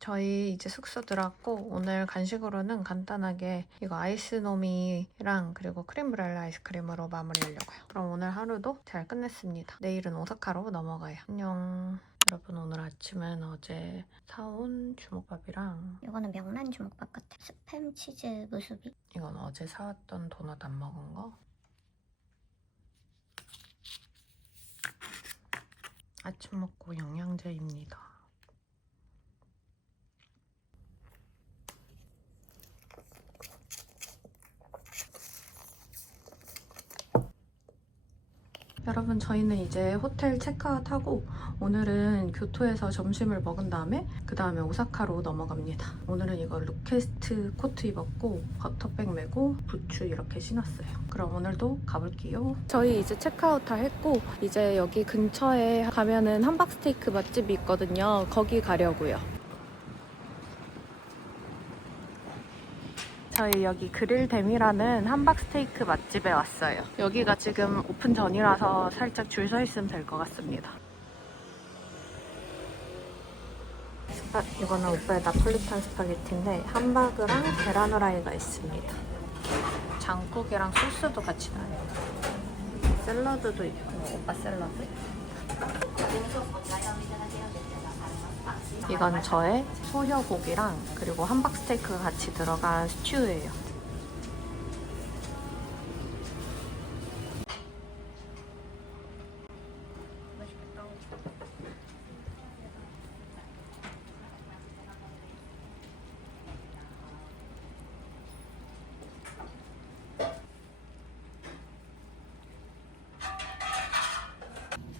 저희 이제 숙소 들어왔고 오늘 간식으로는 간단하게 이거 아이스노미랑 그리고 크림브렐라 아이스크림으로 마무리하려고요. 그럼 오늘 하루도 잘 끝냈습니다. 내일은 오사카로 넘어가요. 안녕. 여러분 오늘 아침은 어제 사온 주먹밥이랑 이거는 명란 주먹밥 같아. 스팸 치즈 무수비. 이건 어제 사왔던 도넛 안 먹은 거. 아침 먹고 영양제입니다. 여러분 저희는 이제 호텔 체크아웃하고 오늘은 교토에서 점심을 먹은 다음에 그 다음에 오사카로 넘어갑니다. 오늘은 이거 루케스트 코트 입었고 버터백 메고 부츠 이렇게 신었어요. 그럼 오늘도 가볼게요. 저희 이제 체크아웃 다 했고 이제 여기 근처에 가면은 함박스테이크 맛집이 있거든요. 거기 가려고요. 저희 여기 그릴댐이라는 함박스테이크 맛집에 왔어요. 여기가 지금 오픈 전이라서 살짝 줄 서 있으면 될 것 같습니다. 이거는 오빠의 나폴리탄 스파게티인데 함바그랑 계란 후라이가 있습니다. 장국이랑 소스도 같이 나요. 샐러드도 있고 오빠 샐러드. 이건 저의 소혀고기랑 그리고 함박스테이크가 같이 들어간 스튜예요.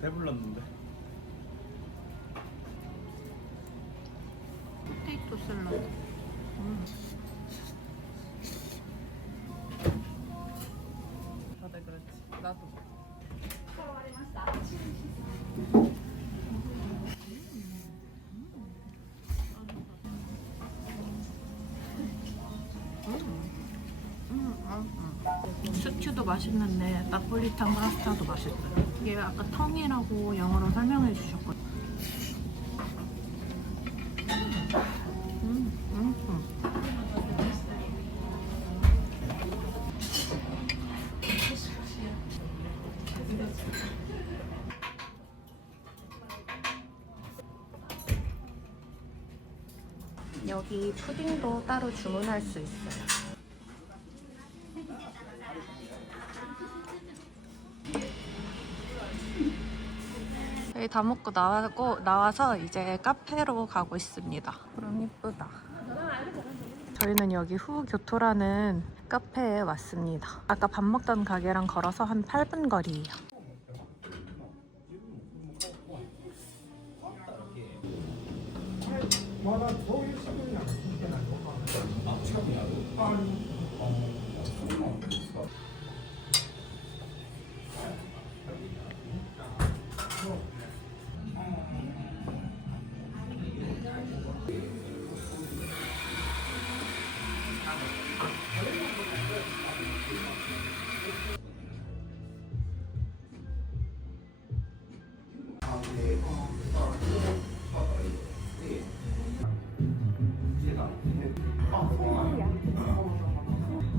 배불렀는데. 포테이토 샐러드. 다들 그렇지. 나도. 스튜도 맛있는데 나폴리탄 파스타도 맛있어요. 이게 아까 텅이라고 영어로 설명해 주셨거든요. 여기 푸딩도 따로 주문할 수 있어요. 저희 다 먹고 나와서 이제 카페로 가고 있습니다. 그럼 이쁘다. 저희는 여기 후교토라는 카페에 왔습니다. 아까 밥 먹던 가게랑 걸어서 한 8분 거리예요.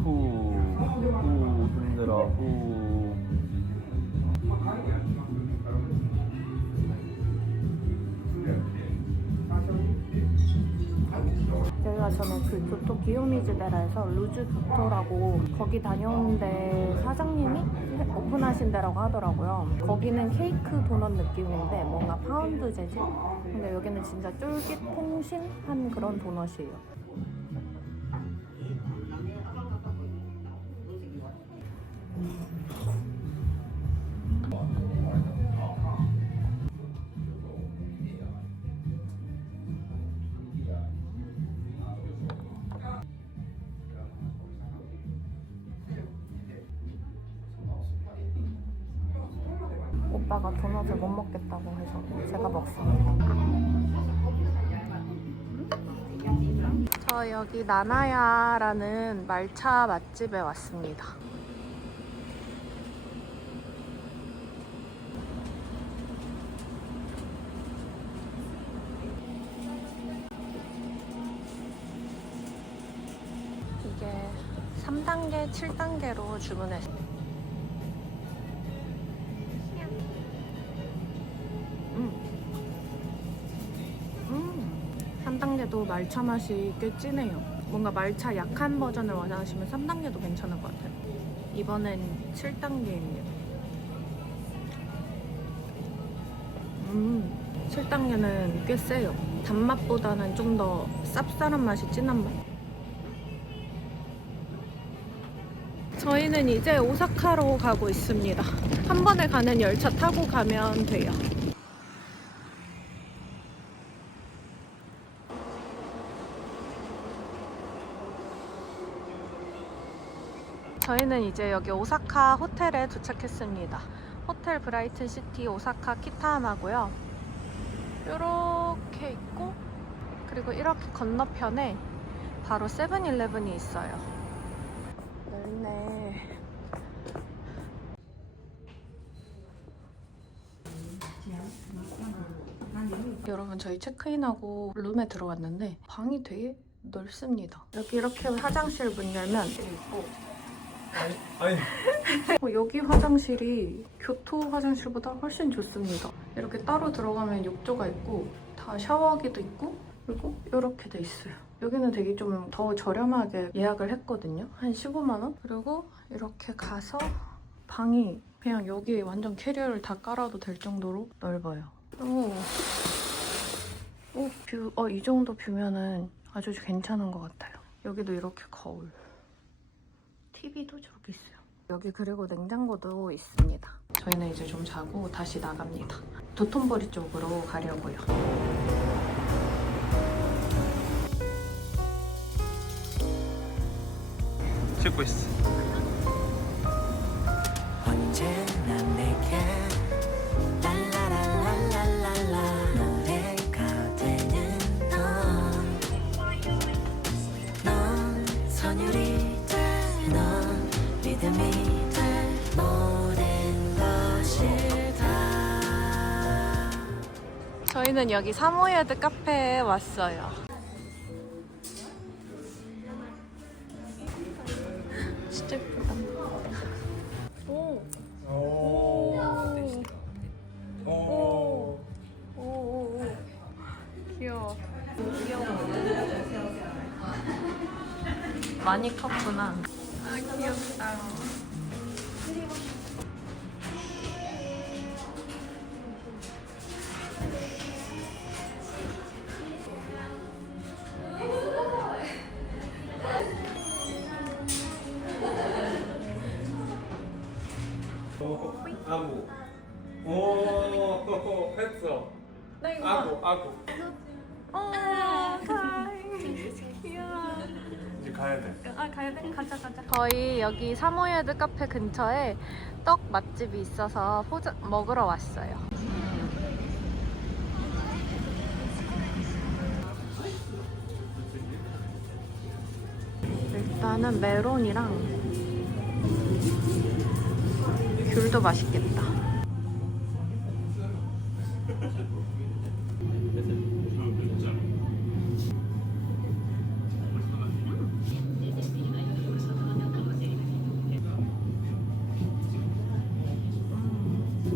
후 흔들어 후. 저희가 전에 그 교토 기요미즈데라에서 루즈 교토라고 거기 다녀오는데 사장님이 오픈하신 데라고 하더라고요. 거기는 케이크 도넛 느낌인데 뭔가 파운드 재질? 근데 여기는 진짜 쫄깃 통신한 그런 도넛이에요. 오빠가 도넛을 못 먹겠다고 해서 제가 먹습니다. 저 여기 나나야라는 말차 맛집에 왔습니다. 이게 3단계, 7단계로 주문했어요. 3단계도 말차 맛이 꽤 진해요. 뭔가 말차 약한 버전을 원하시면 3단계도 괜찮을 것 같아요. 이번엔 7단계입니다. 7단계는 꽤 세요. 단맛보다는 좀 더 쌉쌀한 맛이 진한 맛. 저희는 이제 오사카로 가고 있습니다. 한 번에 가는 열차 타고 가면 돼요. 저희는 이제 여기 오사카 호텔에 도착했습니다. 호텔 브라이튼 시티 오사카 키타하마고요. 이렇게 있고, 그리고 이렇게 건너편에 바로 세븐일레븐이 있어요. 넓네. 여러분, 저희 체크인하고 룸에 들어왔는데 방이 되게 넓습니다. 이렇게 화장실 문 열면 이렇게 있고, 여기 화장실이 교토 화장실보다 훨씬 좋습니다. 이렇게 따로 들어가면 욕조가 있고 다 샤워기도 있고, 그리고 이렇게 돼 있어요. 여기는 되게 좀 더 저렴하게 예약을 했거든요. 한 15만 원? 그리고 이렇게 가서 방이 그냥 여기 완전 캐리어를 다 깔아도 될 정도로 넓어요. 뷰, 이 정도 뷰면은 아주 괜찮은 것 같아요. 여기도 이렇게 거울. TV도 저렇게 있어요. 여기 그리고 냉장고도 있습니다. 저희는 이제 좀 자고 다시 나갑니다. 도톤보리 쪽으로 가려고요. 찍고 있어. 언제나 내게 랄라랄랄랄랄라 노래가 되는 넌 선율이 돼, 넌 리듬이 돼, 모든 것이 다. 저희는 여기 사모예드 카페에 왔어요. 진짜 예쁘다. 오. 귀여워. 많이 컸구나. 아, 귀엽다. 아구. 오, 했어. 나 이거 아구. 귀여워. 이제 가야 돼. 가야 돼? 가자. 저희 여기 사모예드 카페 근처에 떡 맛집이 있어서 먹으러 왔어요. 일단은 메론이랑 귤도 맛있겠다.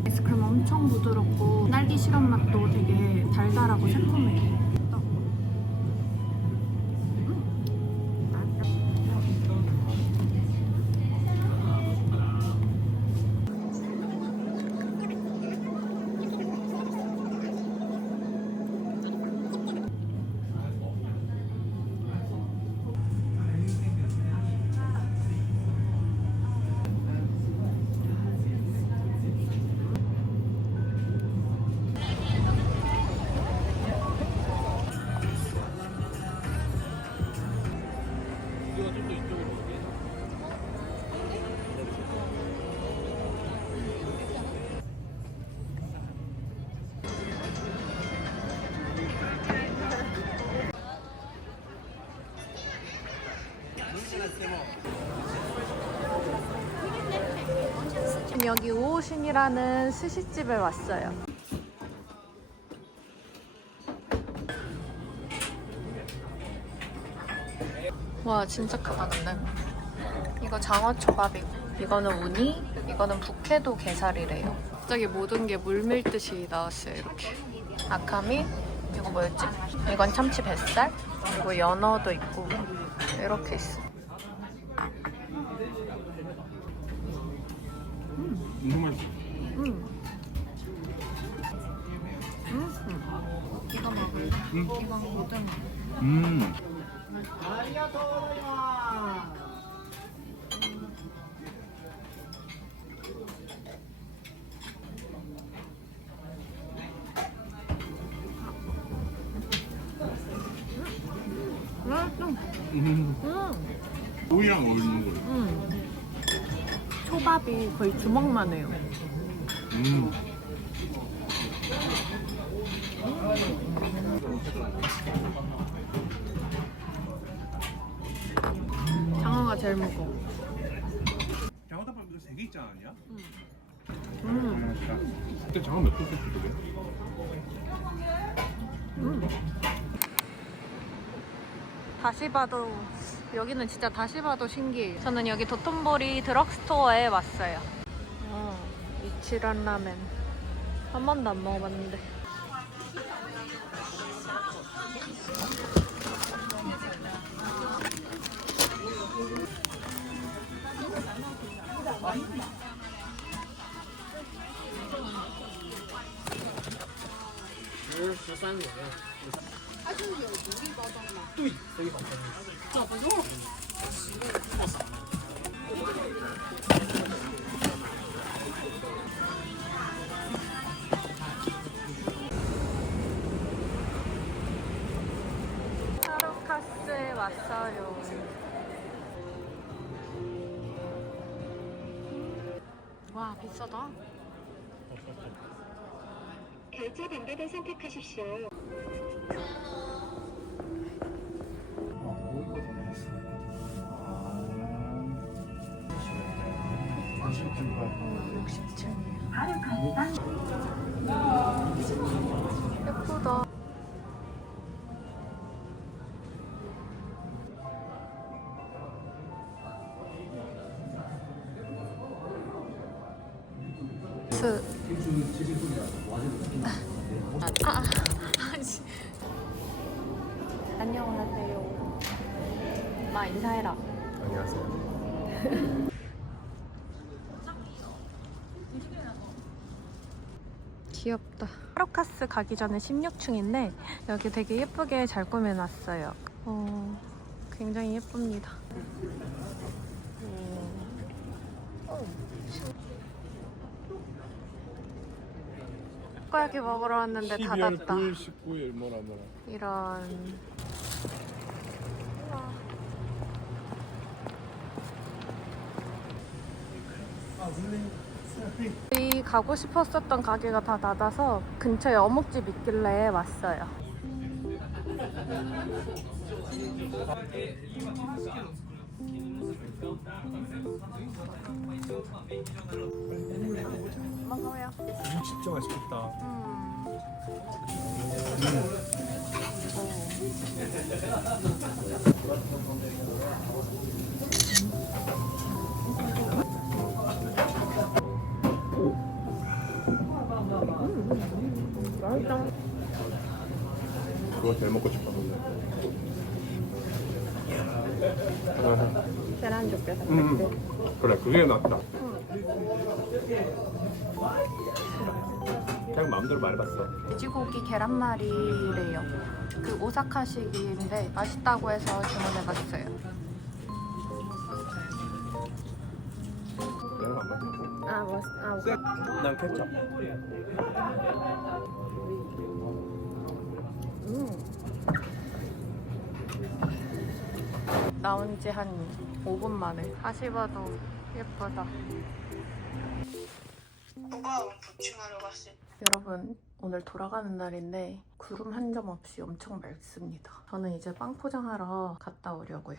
아이스크림 엄청 부드럽고 딸기 시럽 맛도 되게 달달하고 새콤해요. 지금 여기 우오신이라는 스시집에 왔어요. 와 진짜 크다 근데. 이거 장어초밥이고 이거는 우니, 이거는 북해도 게살이래요. 갑자기 모든 게 물밀듯이 나왔어요 이렇게. 아카미, 이거 뭐였지? 이건 참치 뱃살, 그리고 연어도 있고 이렇게 있어. 너무 맛있어. 이거 먹을래? 이건 고등어. 오이랑 어울리는 거. 초밥이 거의 주먹만 해요. 장어가 제일 무거워. 장어덮밥 이거 3개 있지 않았냐? 그때 장어 몇도 세트거든? 다시 봐도 여기는 진짜 다시 봐도 신기해요. 저는 여기 도톤보리 드럭스토어에 왔어요. 이치란 라멘 한 번도 안 먹어봤는데. 타로카스에 왔어요. 와 비싸다. 결제 방법을 선택하십시오. 예쁘다. 안녕하세요. 마 인사해라. 안녕하세요. 귀엽다. 타로카스 가기 전에 16층인데 여기 되게 예쁘게 잘 꾸며놨어요. 굉장히 예쁩니다. 타코야키 먹으러 왔는데 12월 닫았다. 9일 19일 뭐라. 이런. 우리 가고 싶었었던 가게가 다 닫아서 근처에 어묵집 있길래 왔어요. 먹어요. 진짜 맛있겠다. 그거 제일 먹고 싶었는데. 계란 좁혀 그래, 그게 낫다. 그냥 마음대로 말해봤어. 돼지고기 계란말이래요. 그 오사카식인데 맛있다고 해서 주문해봤어요. 내가 안 맛있고. 난 케첩. 나온 지 한 5분 만에. 다시 봐도 예쁘다. 여러분, 오늘 돌아가는 날인데 구름 한 점 없이 엄청 맑습니다. 저는 이제 빵 포장하러 갔다 오려고요.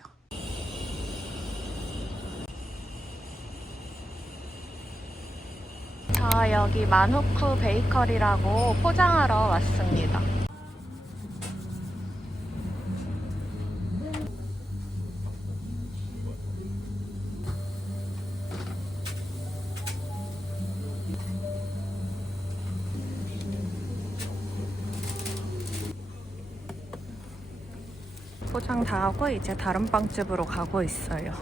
저 여기 마누쿠 베이커리라고 포장하러 왔습니다. 포장 다 하고 이제 다른 빵집으로 가고 있어요.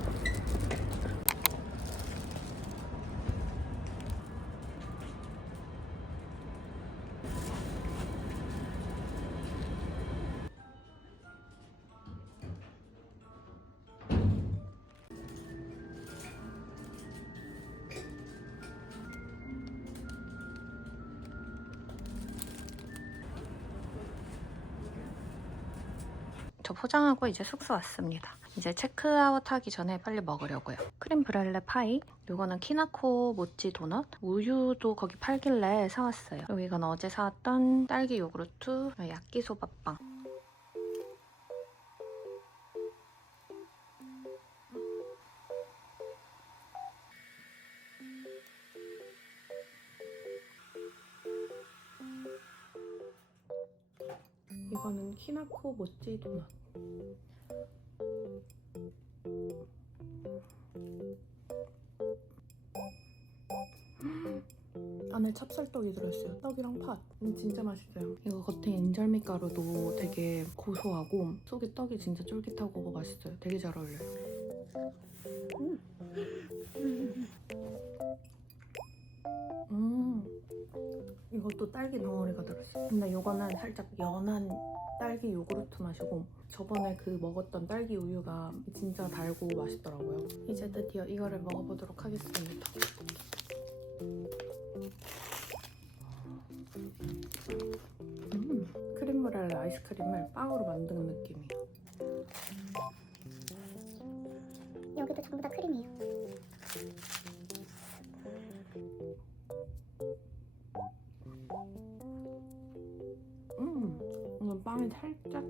저 포장하고 이제 숙소 왔습니다. 이제 체크아웃 하기 전에 빨리 먹으려고요. 크림 브렐레 파이, 이거는 키나코 모찌 도넛, 우유도 거기 팔길래 사왔어요. 그리고 이건 어제 사왔던 딸기 요구르트, 야끼소바빵. 이거는 키나코 모찌 도넛. 안에 찹쌀떡이 들어있어요. 떡이랑 팥. 진짜 맛있어요. 이거 겉에 인절미 가루도 되게 고소하고 속에 떡이 진짜 쫄깃하고 맛있어요. 되게 잘 어울려요. 이것도 딸기 덩어리가 들어있어요. 근데 이거는 살짝 연한 딸기 요구르트 맛이고 저번에 그 먹었던 딸기 우유가 진짜 달고 맛있더라고요. 이제 드디어 이거를 먹어보도록 하겠습니다. 크림 브렐레 아이스크림을 빵으로 만든 느낌이에요. 여기도 전부 다 크림이에요. 이건 빵이 살짝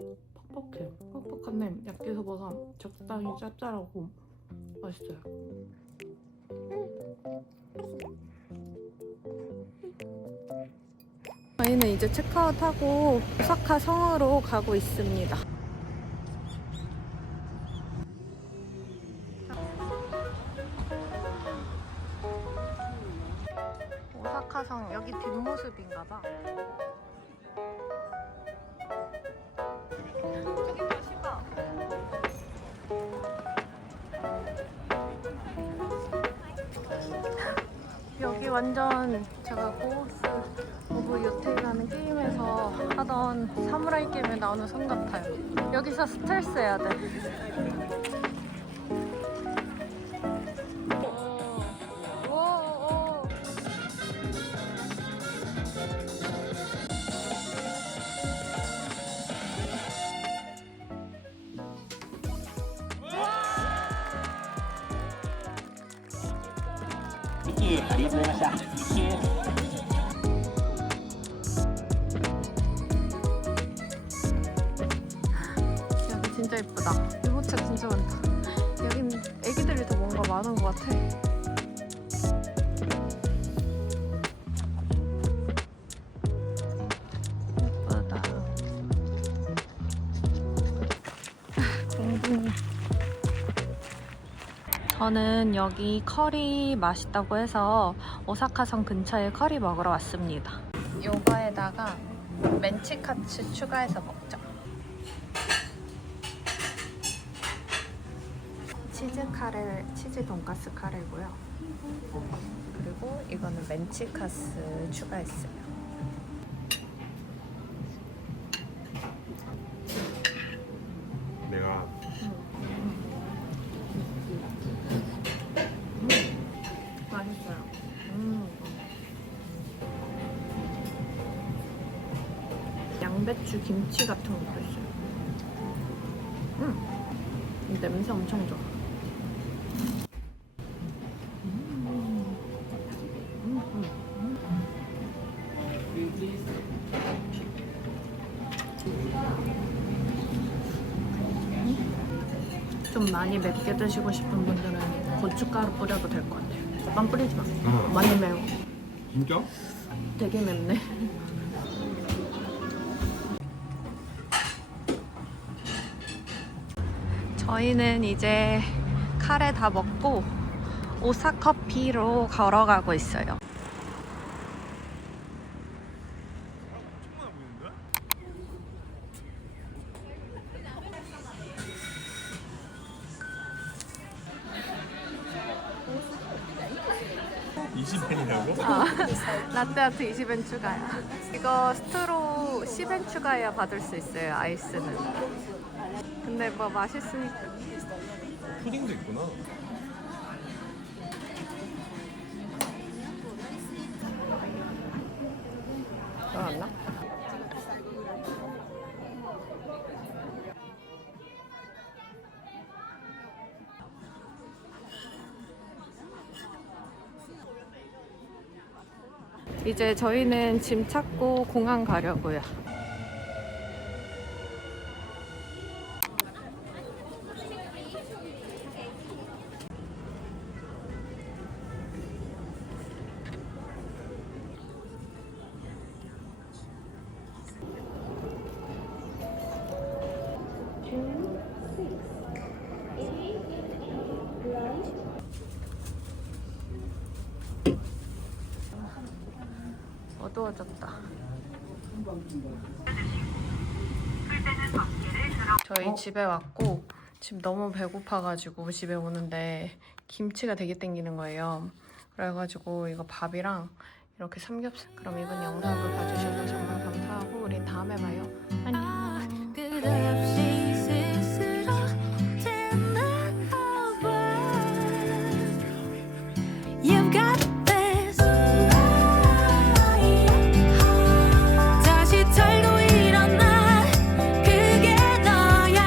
퍽퍽해요. 퍽퍽한데 야끼소바가 적당히 짭짤하고 맛있어요. 저희는 이제 체크아웃하고 오사카 성으로 가고 있습니다. 오사카 성 여기 뒷모습인가 봐. 저기 다시 봐. 여기 완전 제가 고호스 오브 요테이라는 게임에서 하던 사무라이 게임에 나오는 섬 같아요. 여기서 스트레스 해야 돼. 오. ありがとうございました。여기 진짜 예쁘다. 유모차 진짜 많다. 여긴 애기들이 더 뭔가 많은 것 같아. 예쁘다. 공부는. 저는 여기 커리 맛있다고 해서 오사카성 근처에 커리 먹으러 왔습니다. 요거에다가 멘치카츠 추가해서 먹자. 치즈 카레, 치즈 돈가스 카레고요. 그리고 이거는 멘치카스 추가했어요. 내가 맛있어요. 양배추 김치 같은 것도 있어요. 이 냄새 엄청 좋아. 좀 많이 맵게 드시고 싶은 분들은 고춧가루 뿌려도 될 것 같아요. 오빠 뿌리지 마. 많이 매워. 진짜? 되게 맵네. 저희는 이제 카레 다 먹고 오사커피로 걸어가고 있어요. 라떼아트 20엔 추가야. 이거 스트로 10엔 추가해야 받을 수 있어요, 아이스는. 근데 뭐 맛있으니까. 푸딩도 있구나. 들어왔나? 이제 저희는 짐 찾고 공항 가려고요. 어두워졌다. 저희 집에 왔고 지금 너무 배고파가지고 집에 오는데 김치가 되게 땡기는 거예요. 그래가지고 이거 밥이랑 이렇게 삼겹살. 그럼 이번 영상을 봐주셔서 정말 감사하고 우린 다음에 봐요. 안녕. 끝없이 스스로 You've got this. 다시 털고 일어나. 그게 너야.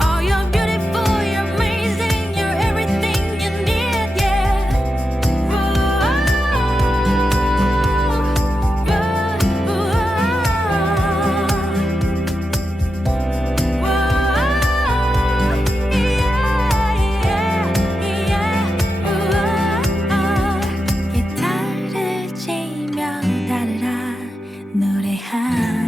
Oh, you're beautiful, you're amazing, you're everything you need, yeah. 기타를 치며 따르라 노래하